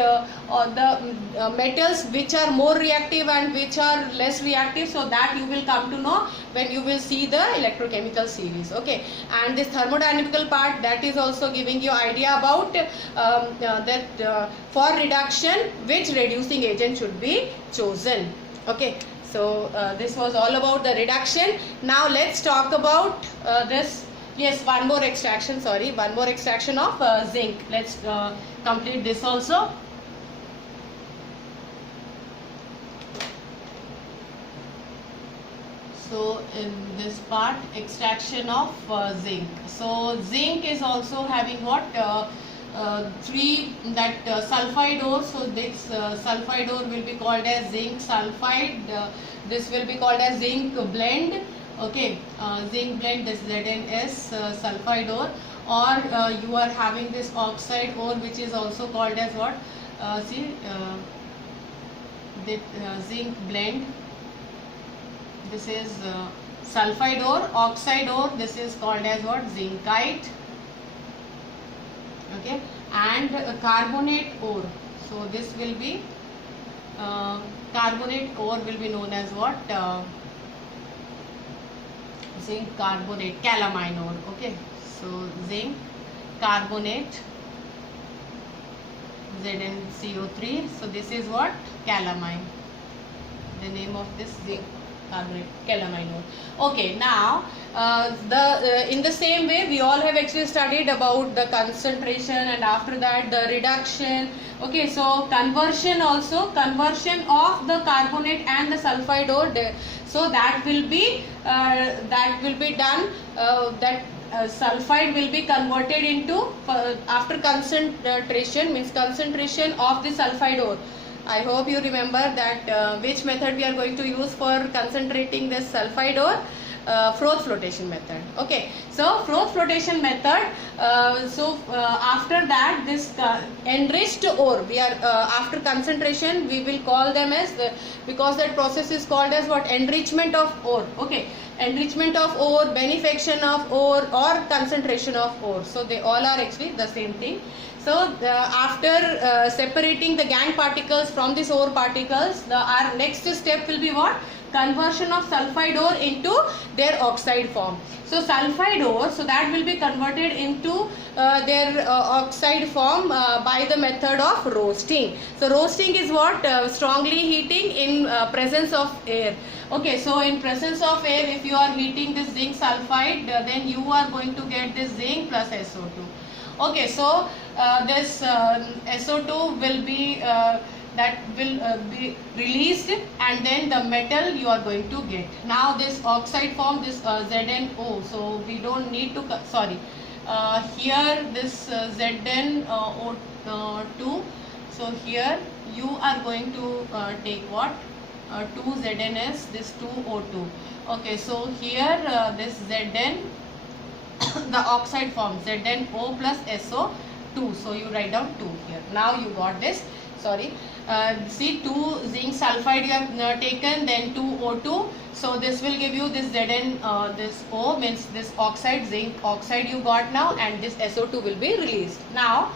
or the metals which are more reactive and which are less reactive. So that you will come to know when you will see the electrochemical series. Okay, and this thermodynamical part, that is also giving you idea about that for reduction which reducing agent should be chosen. Okay, so this was all about the reduction. Now let's talk about this. Yes, one more extraction of zinc. Let's complete this also. So in this part, extraction of zinc. So zinc is also having what? Three sulfide ore. So this sulfide ore will be called as zinc sulfide. This will be called as zinc blend. Okay, zinc blend, this ZnS sulfide ore. Or you are having this oxide ore, which is also called as what? Zinc blend. This is sulfide ore, oxide ore. This is called as what? Zincite. Okay, and carbonate ore. So this will be carbonate ore will be known as what? Zinc carbonate, calamine ore. Okay, so zinc carbonate ZnCO3. So this is what? Calamine. The name of this zinc carbonate, calamine ore. Okay, now in the same way we all have actually studied about the concentration, and after that the reduction. Okay, so conversion also, conversion of the carbonate and the sulfide ore. So that will be done. Sulfide will be converted into after concentration, means concentration of the sulfide ore. I hope you remember that which method we are going to use for concentrating this sulfide ore. Froth flotation method. Okay, so froth flotation method. After that, this enriched ore, we are after concentration we will call them as because that process is called as what? Enrichment of ore. Okay, enrichment of ore, benefaction of ore, or concentration of ore. So they all are actually the same thing. So after separating the gangue particles from these ore particles, our next step will be what? Conversion of sulfide ore into their oxide form. So sulfide ore, so that will be converted into their oxide form by the method of roasting. So roasting is what? Strongly heating in presence of air. Okay, so in presence of air, if you are heating this zinc sulfide, then you are going to get this zinc plus SO2. Okay, so this SO2 will be be released, and then the metal you are going to get. Now this oxide form, this ZnO, so we don't need to, here this ZnO2, so here you are going to take what? 2 ZnS, this 2O2. Okay, so here this Zn, the oxide form ZnO plus SO2, so you write down 2 here. Now you got this, see 2 zinc sulfide you have taken, then 2O2, so this will give you this Zn, this O means this oxide, zinc oxide you got now, and this SO2 will be released. Now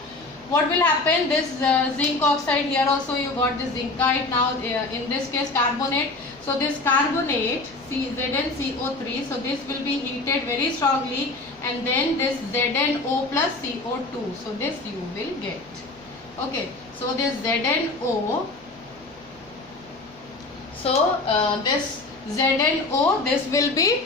what will happen? This zinc oxide, here also you got this zincite, now in this case carbonate. So this carbonate ZnCO3, so this will be heated very strongly, and then this ZnO plus CO2, so this you will get. Okay, so this ZnO, so this ZnO, this will be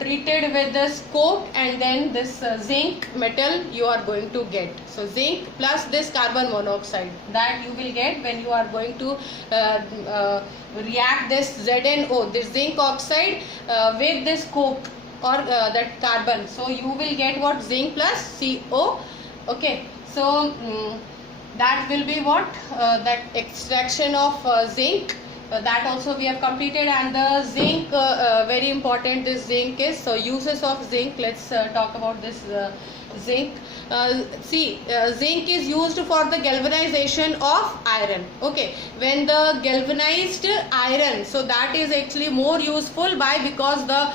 treated with this coke, and then this zinc metal you are going to get. So zinc plus this carbon monoxide, that you will get when you are going to react this ZnO, this zinc oxide with this coke or that carbon. So you will get what? Zinc plus CO. Okay, so that will be what? That extraction of zinc. That also we have completed, and the zinc, very important this zinc is. So uses of zinc, let's talk about this zinc. Zinc is used for the galvanization of iron. Okay, when the galvanized iron, so that is actually more useful because the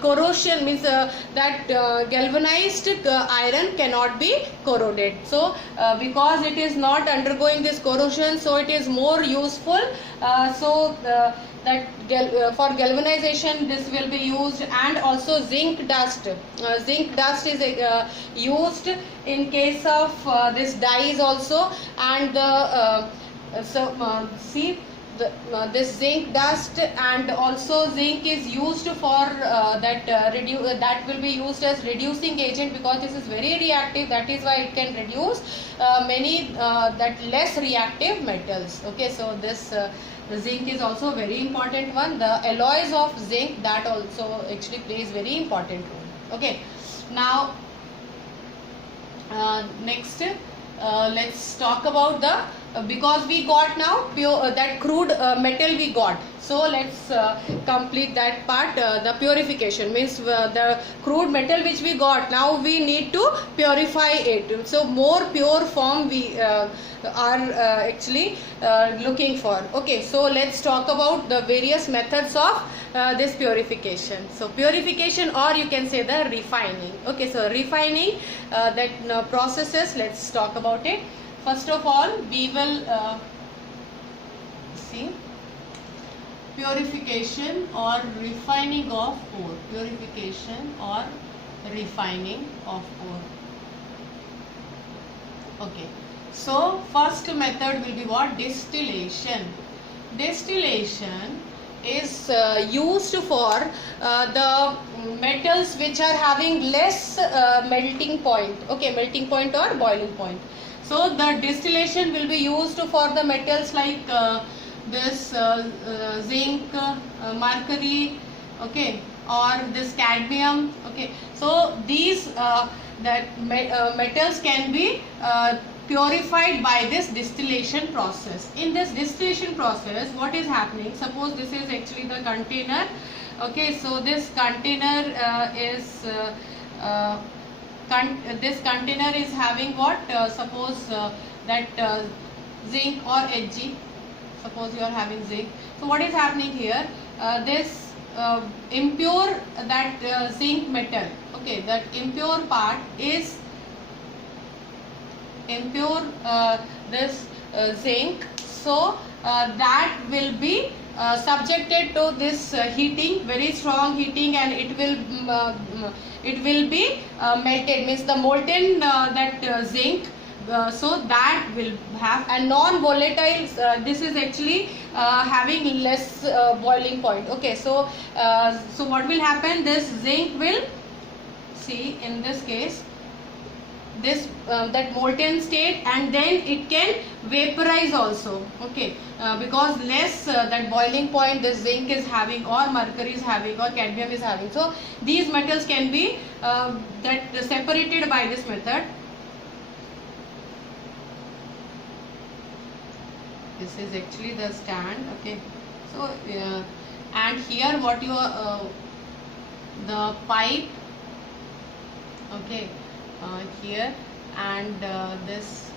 corrosion means that galvanized iron cannot be corroded. So because it is not undergoing this corrosion, so it is more useful. For galvanization this will be used, and also zinc dust. Zinc dust is used in case of this dyes also, and this zinc dust, and also zinc is used for that will be used as reducing agent, because this is very reactive. That is why it can reduce many that less reactive metals. Okay, so this the zinc is also a very important one. The alloys of zinc, that also actually plays very important role. Okay, now next let's talk about the because we got now pure that crude metal we got. So let's complete that part. The purification means the crude metal which we got, now we need to purify it. So more pure form we are actually looking for. Okay, so let's talk about the various methods of this purification. So purification, or you can say the refining. Okay, so refining, that processes, let's talk about it. First of all, we will see purification or refining of ore. Purification or refining of ore. Okay, So first method will be what? Distillation. Distillation is used for the metals which are having less melting point, okay, melting point or boiling point. So the distillation will be used for the metals like this zinc, mercury, okay, or this cadmium, okay. So these metals can be purified by this distillation process. In this distillation process, what is happening? Suppose this is actually the container, okay. So this container this container is having what? Suppose that zinc or Hg. Suppose you are having zinc. So what is happening here? This impure that zinc metal, okay, that impure part is impure this zinc. So that will be subjected to this heating, very strong heating, and it will be melted, means the molten that zinc. So that will have a non-volatile, this is actually having less boiling point, okay. So so what will happen? This zinc will, see in this case, this that molten state, and then it can vaporize also, okay, because less that boiling point this zinc is having, or mercury is having, or cadmium is having. So these metals can be that separated by this method. This is actually the stand, okay. So and here what you the pipe, okay, here, and this.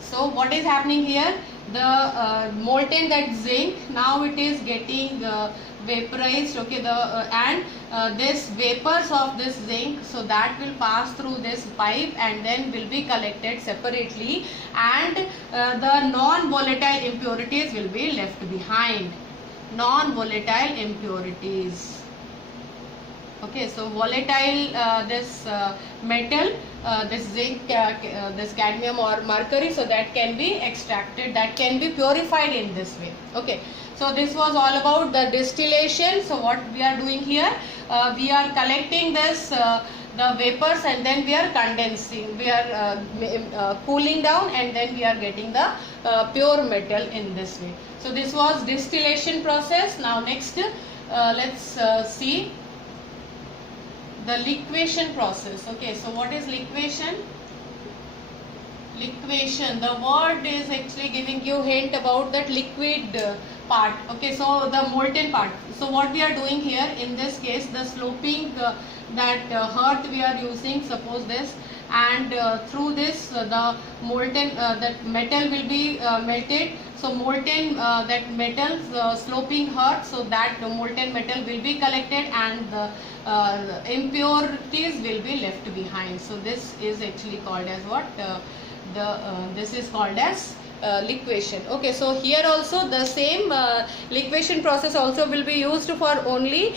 So what is happening here? The molten that zinc, now it is getting vaporized, okay, the and this vapors of this zinc, so that will pass through this pipe and then will be collected separately, and the non-volatile impurities will be left behind. Non-volatile impurities, okay. So volatile this metal, this zinc, this cadmium or mercury, so that can be extracted, that can be purified in this way, okay. So this was all about the distillation. So what we are doing here, we are collecting this the vapors, and then we are condensing, we are cooling down, and then we are getting the pure metal in this way. So this was distillation process. Now next let's see the liquefaction process, okay. So what is liquefaction? Liquefaction, the word is actually giving you hint about that liquid part, okay. So the molten part. So what we are doing here in this case, the sloping that earth we are using, suppose this, and through this the molten that metal will be melted. So molten that metals sloping earth, so that the molten metal will be collected, and the impurities will be left behind. So this is actually called as what? This is called as liquefaction, okay. So here also the same liquefaction process also will be used for only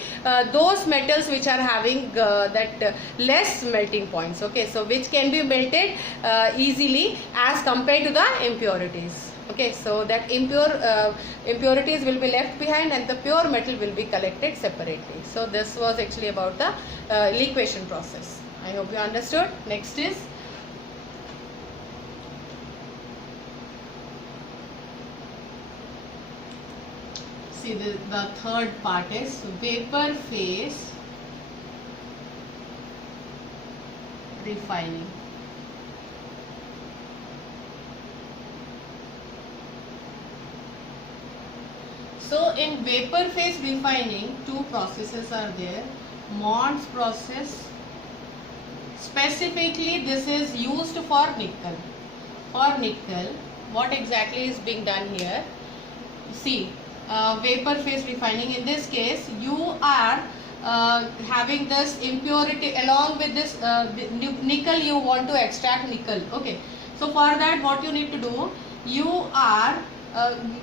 those metals which are having that less melting points, okay. So which can be melted easily as compared to the impurities, okay. So that impurities will be left behind, and the pure metal will be collected separately. So this was actually about the liquefaction process. I hope you understood. Next is see the third part is vapor phase refining. So in vapor phase refining, two processes are there. Mons process, specifically this is used for nickel. For nickel, what exactly is being done here? See, vapor phase refining, in this case you are having this impurity along with this nickel, you want to extract nickel, okay. So for that what you need to do, you are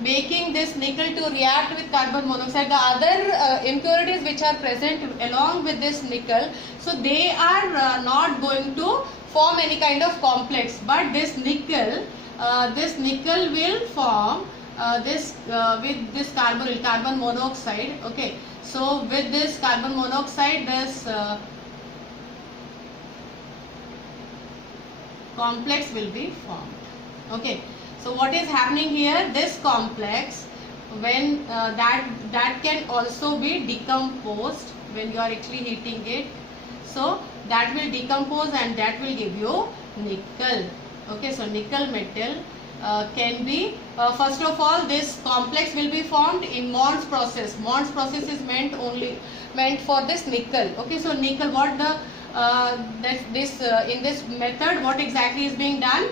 making this nickel to react with carbon monoxide, the other impurities which are present along with this nickel, so they are not going to form any kind of complex, but this nickel will form with this carbon monoxide. Okay, so with this carbon monoxide, this complex will be formed. Okay, so what is happening here, this complex, when that can also be decomposed when you are actually heating it, so that will decompose and that will give you nickel. Okay, so nickel metal can be first of all, this complex will be formed in Mond's process. Mond's process is meant for this nickel. Okay, so nickel, what the in this method, what exactly is being done?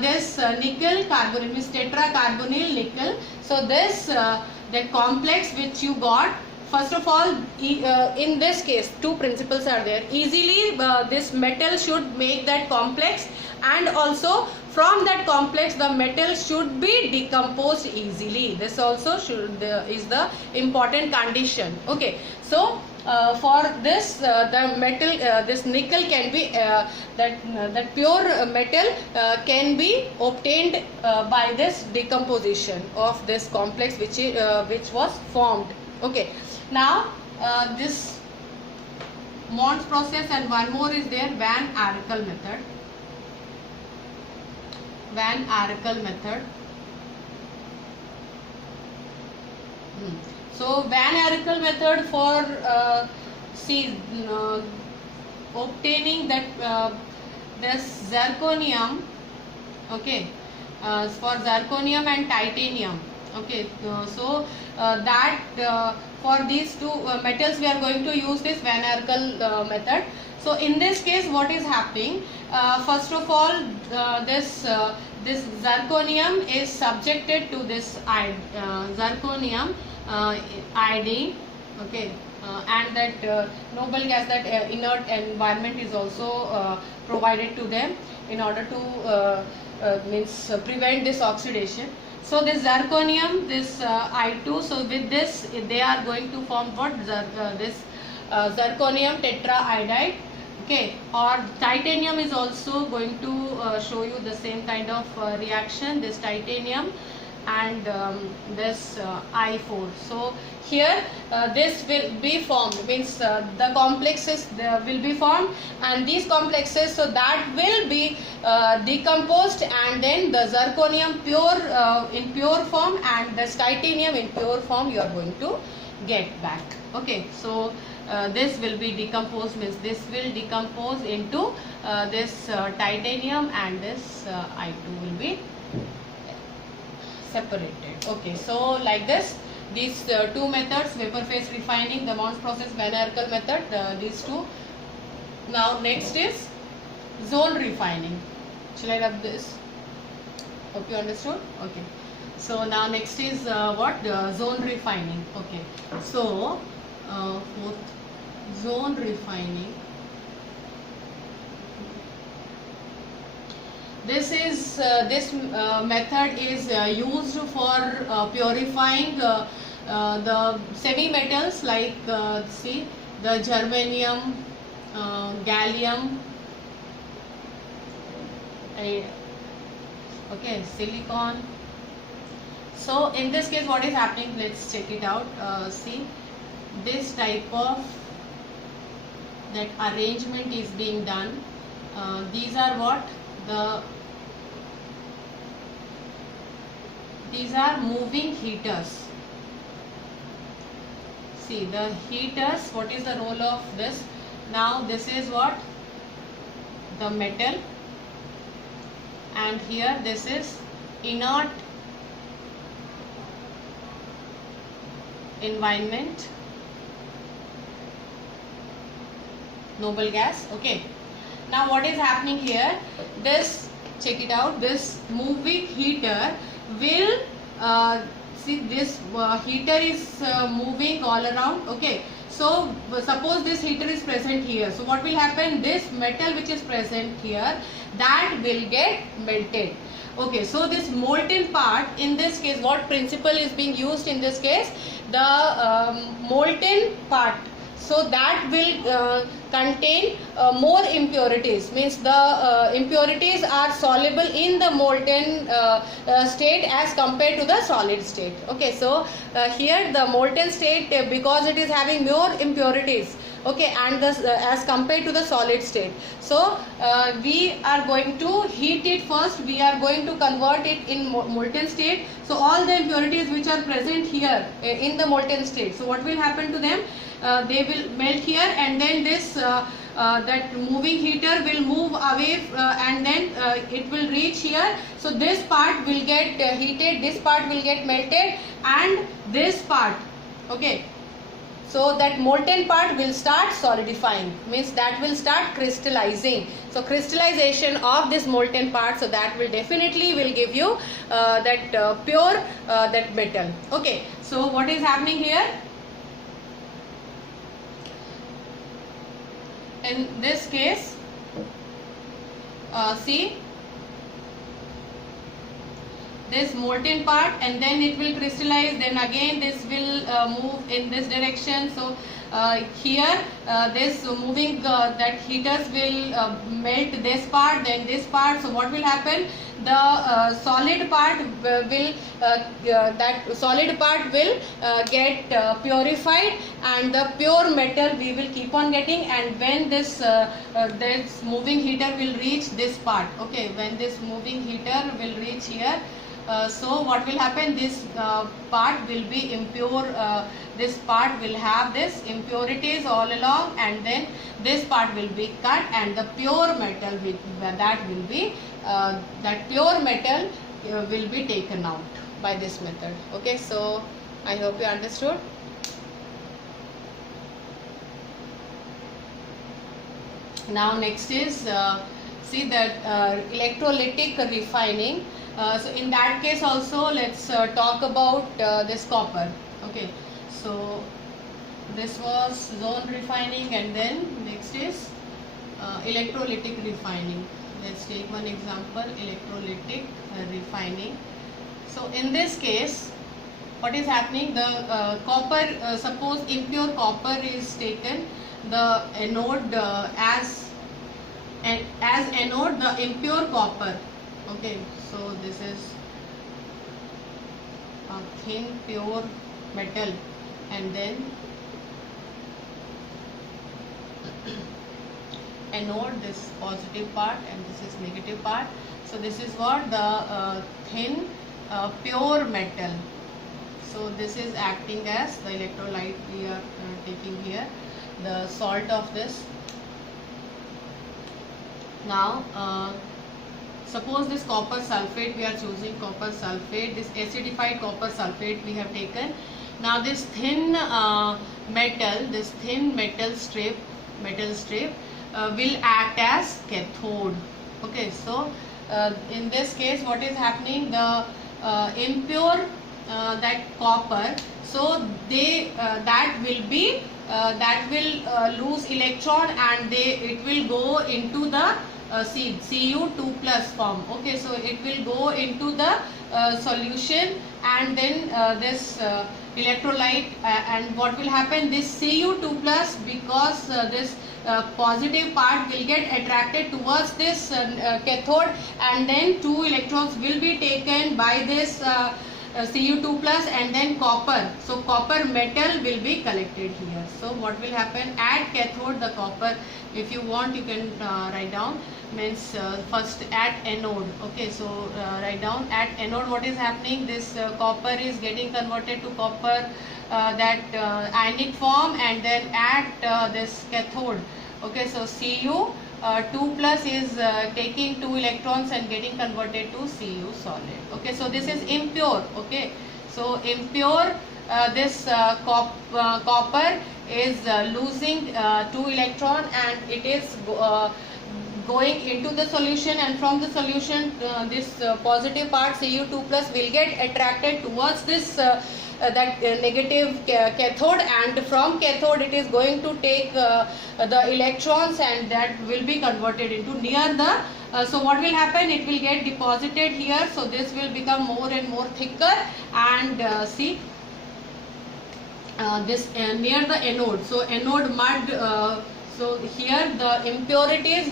This nickel carbonyl means tetracarbonyl nickel. So this the complex which you got, first of all, in this case two principles are there. Easily this metal should make that complex, and also from that complex the metal should be decomposed easily. This also should is the important condition. Okay, so for this the metal this nickel can be that pure metal can be obtained by this decomposition of this complex which was formed. Okay, now this Mond's process, and one more is there, Van Arkel method. Van Arkel method. So Van Arkel method for obtaining that this zirconium. Okay, for zirconium and titanium. Okay, so that for these two metals we are going to use this Van Arkel method. So in this case, what is happening? First of all, this zirconium is subjected to this zirconium iodine. Okay, and that noble gas, that inert environment is also provided to them in order to prevent this oxidation. So this zirconium, this I2, so with this they are going to form what? This zirconium tetraiodide. Okay, or titanium is also going to show you the same kind of reaction, this titanium and this I4. So here this will be formed, means the complexes will be formed, and these complexes, so that will be decomposed, and then the zirconium pure in pure form and this titanium in pure form you are going to get back. Okay, so this will be decomposed, means this will decompose into this titanium, and this I2 will be separated. Okay, so like this, these two methods, vapor phase refining, the Mond's process, Van Arkel method, these two. Now next is zone refining. Shall I rub this? Hope you understood. Okay, so now next is what? Zone refining. Okay, so fourth, zone refining. This is this method is used for purifying the semi metals like see the germanium, gallium, okay, silicon. So in this case, what is happening? Let's check it out. See, this type of that arrangement is being done. These are what? These are moving heaters. See the heaters, what is the role of this? Now this is what? The metal, and here this is inert environment, noble gas. Okay, now what is happening here? This, check it out, this moving heater will see this heater is moving all around. Okay, so suppose this heater is present here, so what will happen? This metal which is present here, that will get melted. Okay, so this molten part, in this case, what principle is being used in this case? The molten part, so that will contain more impurities, means the impurities are soluble in the molten state as compared to the solid state. Okay, so here the molten state, because it is having more impurities, okay, and the as compared to the solid state, so we are going to heat it first. We are going to convert it in molten state. So all the impurities which are present here in the molten state, so what will happen to them? They will melt here, and then this that moving heater will move away, and then it will reach here. So this part will get heated, this part will get melted, and this part, okay, so that molten part will start solidifying, means that will start crystallizing. So crystallization of this molten part, so that will definitely will give you that pure that metal. Okay, so what is happening here? In this case, see this molten part, and then it will crystallize, then again this will move in this direction. So here this moving that heaters will melt this part, then this part. So what will happen? The solid part will that solid part will get purified, and the pure metal we will keep on getting. And when this this moving heater will reach this part, okay, when this moving heater will reach here, so what will happen? This part will be impure. This part will have this impurities all along, and then this part will be cut, and the pure metal that will be that pure metal will be taken out by this method. Okay, so I hope you understood. Now next is see that electrolytic refining. So in that case also, let's talk about this copper. Okay, so this was zone refining, and then next is electrolytic refining. Let's take one example, electrolytic refining. So in this case, what is happening? The copper, suppose impure copper is taken, the anode as anode, the impure copper. Okay, so this is a thin pure metal, and then anode, this positive part, and this is negative part. So this is what the thin pure metal. So this is acting as the electrolyte we are taking here, the salt of this. Now suppose this copper sulfate, we are choosing copper sulfate, this acidified copper sulfate we have taken. Now this thin metal, this thin metal strip will act as cathode. Okay, so in this case what is happening? The impure that copper, so they that will lose electron, and it will go into the Cu2 plus form. Okay, so it will go into the solution, and then this electrolyte, and what will happen? This Cu2 plus, because this positive part will get attracted towards this cathode, and then 2 electrons will be taken by this Cu2 plus, and then copper. So copper metal will be collected here. So what will happen? At cathode, the copper, if you want you can write down, means first at anode. Okay, so write down at anode what is happening. This copper is getting converted to copper that ionic form, and then at this cathode, okay, so Cu2 plus is taking 2 electrons and getting converted to Cu solid. Okay, so this is impure. Okay, so impure, this copper is losing 2 electron, and it is going into the solution, and from the solution this positive part Cu2 plus will get attracted towards this that negative cathode, and from cathode it is going to take the electrons, and that will be converted into near the so what will happen? It will get deposited here, so this will become more and more thicker, and see this near the anode. So anode mud, So here the impurities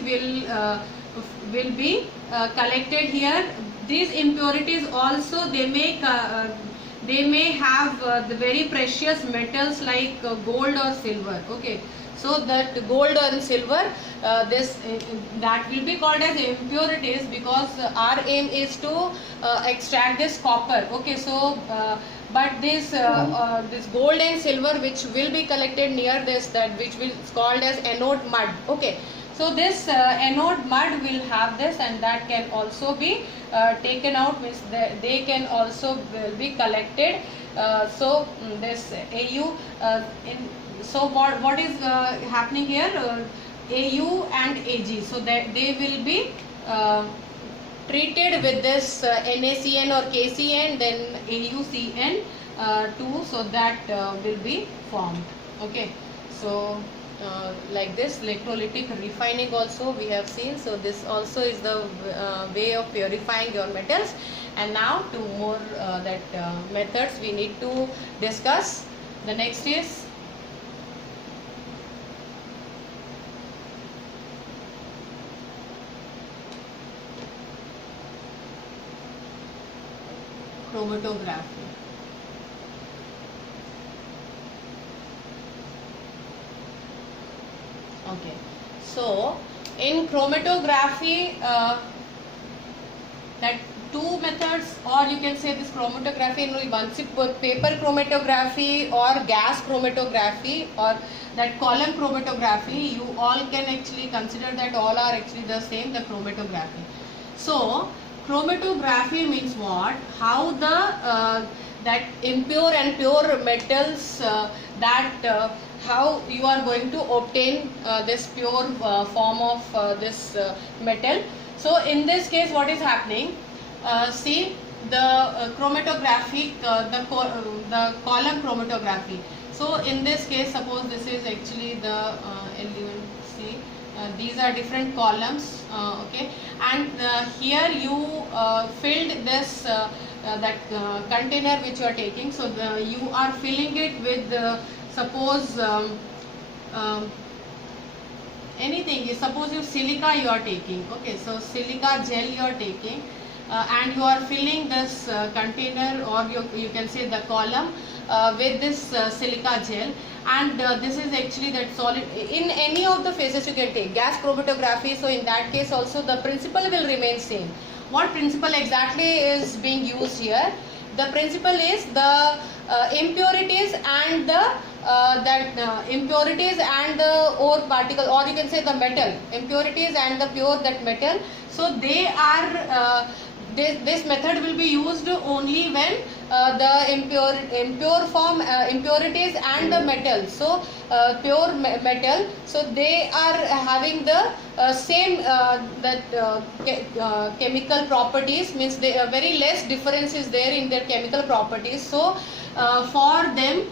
will be collected here. These impurities also they may have the very precious metals like gold or silver. Okay, so that gold or silver that will be called as impurities, because our aim is to extract this copper. Okay, so but this gold and silver which will be collected near this, that which will called as anode mud. Okay, so this anode mud will have this, and that can also be taken out, means they can also will be collected. This AU so what is happening here, AU and AG, so that they will be treated with this NaCN or KCN, then AuCN too, so that will be formed. Okay, so like this electrolytic refining also we have seen. So this also is the way of purifying your metals. And now two more methods we need to discuss. The next is chromatography. Okay, so in chromatography that two methods, or you can say this chromatography in only one, paper chromatography or gas chromatography or that column chromatography, you all can actually consider that all are actually the same, the chromatography. So chromatography means what? How the that impure and pure metals how you are going to obtain this pure form of this metal. So in this case what is happening, see the chromatography, the column chromatography. So in this case, suppose this is actually the see these are different columns, okay, and here you filled this that container which you are taking. So you are filling it with suppose anything. Suppose you silica you are taking. Okay, so silica gel you are taking, and you are filling this container, or you can say the column with this silica gel, and this is actually that solid. In any of the phases you can take gas chromatography, so in that case also the principle will remain same. What principle exactly is being used here? The principle is the impurities and the impurities and the ore particle, or you can say the metal, impurities and the pure that metal. So they are this method will be used only when the impure form impurities and the metal, so pure metal, so they are having the same chemical properties, means they very less difference is there in their chemical properties. So for them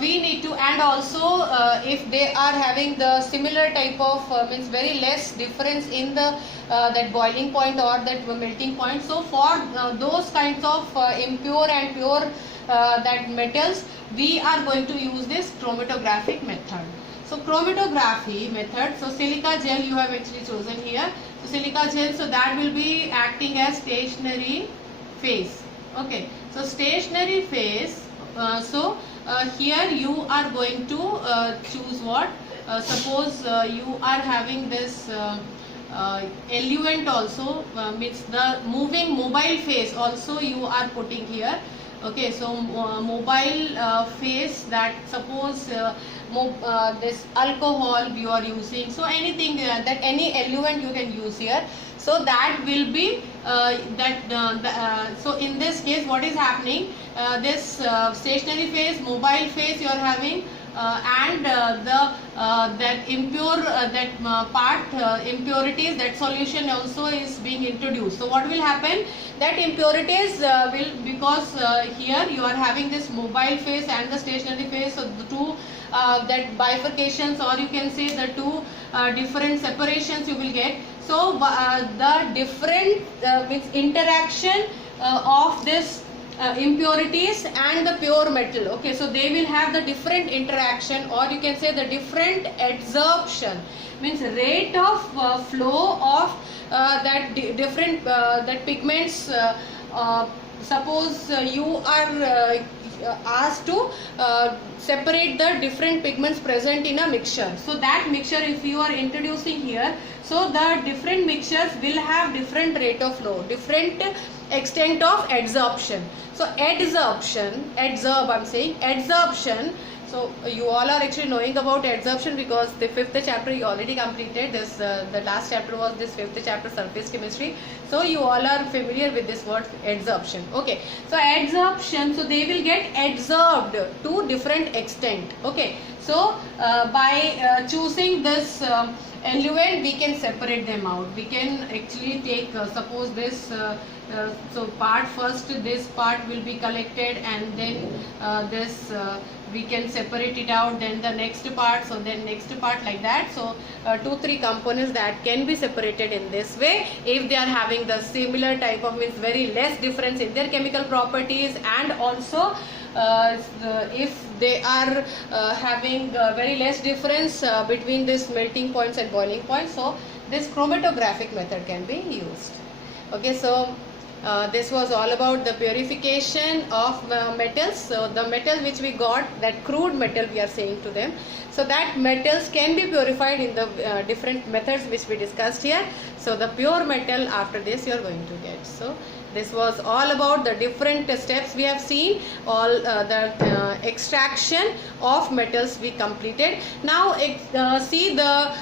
we need to, and also if they are having the similar type of means very less difference in the that boiling point or that melting point. So for those kinds of impure and pure that metals, we are going to use this chromatographic method. So chromatography method, so silica gel you have actually chosen here. So silica gel, so that will be acting as stationary phase. Okay, so stationary phase, here you are going to choose what? Suppose you are having this eluent also, means the mobile phase also you are putting here. Okay, so mobile phase, that suppose this alcohol you are using, so anything that any eluent you can use here. So that will be so in this case what is happening, this stationary phase, mobile phase you are having, and that impure impurities, that solution also is being introduced. So what will happen, that impurities will, because here you are having this mobile phase and the stationary phase, so the two that bifurcations, or you can say the two different separations you will get. So the different means interaction of this impurities and the pure metal. Okay, so they will have the different interaction, or you can say the different adsorption, means rate of flow of that different that pigments. Suppose you are asked to separate the different pigments present in a mixture. So that mixture, if you are introducing here, so the different mixtures will have different rate of flow, different extent of adsorption. So adsorption, adsorption. So you all are actually knowing about adsorption because the 5th chapter you already completed. This the last chapter was this 5th chapter, surface chemistry. So you all are familiar with this word adsorption. Okay, so adsorption, so they will get adsorbed to different extent. Okay, so by choosing this eluent, we can separate them out. We can actually take suppose this so part first, this part will be collected, and then this we can separate it out, then the next part, so then next part, like that. So 2-3 components that can be separated in this way if they are having the similar type of, means very less difference in their chemical properties, and also if they are having very less difference between this melting points and boiling points, so this chromatographic method can be used. Okay, so this was all about the purification of metals. So the metal which we got, that crude metal we are saying to them, so that metals can be purified in the different methods which we discussed here. So the pure metal, after this you are going to get. So this was all about the different steps we have seen, all the extraction of metals we completed. Now see the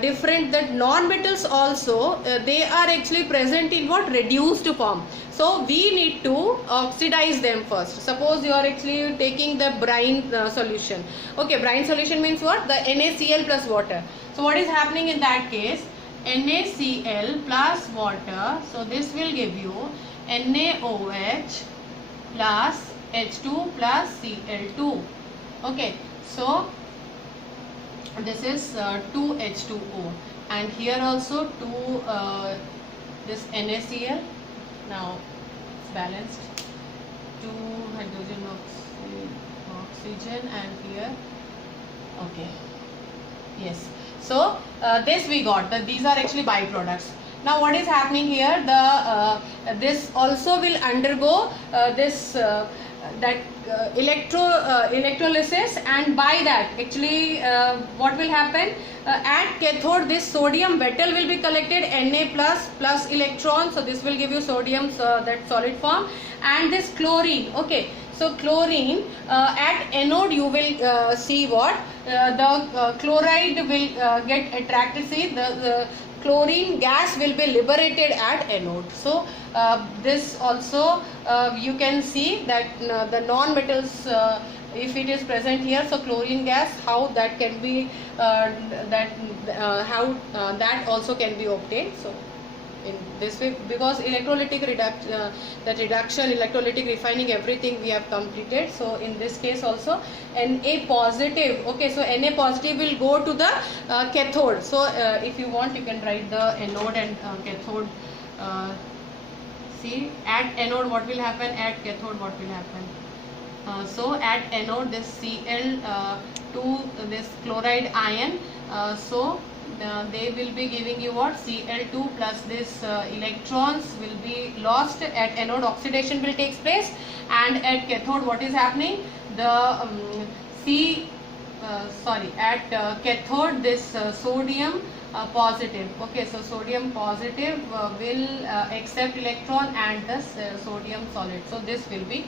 different, that non-metals also, they are actually present in what? Reduced form. So we need to oxidize them first. Suppose you are actually taking the brine solution. Okay, brine solution means what? The NaCl plus water. So what is happening in that case? NaCl plus water. So this will give you NaOH plus H2 plus Cl2. Okay, so this is 2H2O, and here also 2 this NaCl. Now it's balanced, 2 hydrogen oxygen, and here, okay, yes. So this we got, that these are actually byproducts. Now what is happening here? The this also will undergo this electrolysis, and by that actually what will happen? At cathode, this sodium metal will be collected, Na plus electron, so this will give you sodium, that solid form, and this chlorine. Okay, so chlorine at anode you will see what? The chloride will get attracted. See, the chlorine gas will be liberated at anode. So this also you can see that the non-metals, if it is present here, so chlorine gas, how that can be that also can be obtained. So in this way, because electrolytic reduction, electrolytic refining, everything we have completed. So in this case also Na positive. Okay, so Na positive will go to the cathode. So if you want, you can write the anode and cathode. See, at anode what will happen, at cathode what will happen. So at anode, this Cl2, this chloride ion, so they will be giving you what? Cl2 plus this electrons will be lost. At anode, oxidation will take place, and at cathode what is happening? The at cathode, this sodium positive. Okay, so sodium positive will accept electron and this sodium solid. So this will be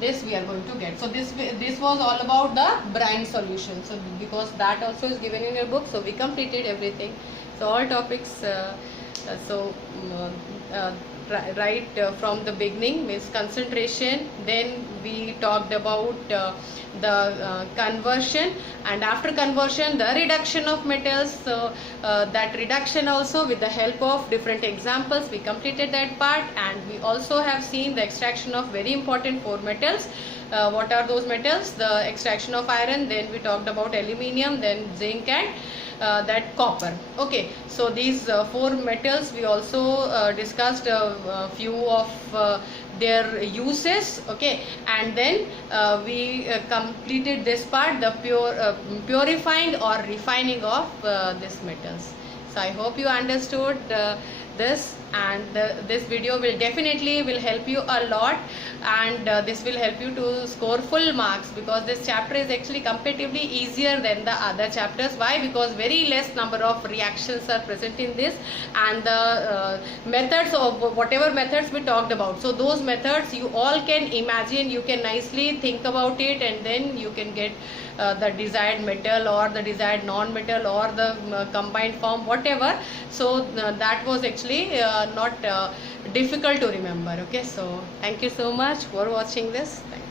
this we are going to get. So this was all about the brine solution. So because that also is given in your book, so we completed everything. So all topics right from the beginning, means concentration, then we talked about the conversion, and after conversion the reduction of metals. So that reduction also, with the help of different examples, we completed that part, and we also have seen the extraction of very important 4 metals. What are those metals? The extraction of iron, then we talked about aluminium, then zinc, and that copper. Okay, so these four metals we also discussed a few of their uses. Okay, and then we completed this part, the purifying or refining of these metals. So I hope you understood this, and this video will definitely will help you a lot, and this will help you to score full marks, because this chapter is actually comparatively easier than the other chapters. Why? Because very less number of reactions are present in this, and the methods of whatever methods we talked about, so those methods you all can imagine, you can nicely think about it, and then you can get the desired metal or the desired non-metal or the combined form, whatever. So that was actually not difficult to remember. Okay, so thank you so much for watching this. Thank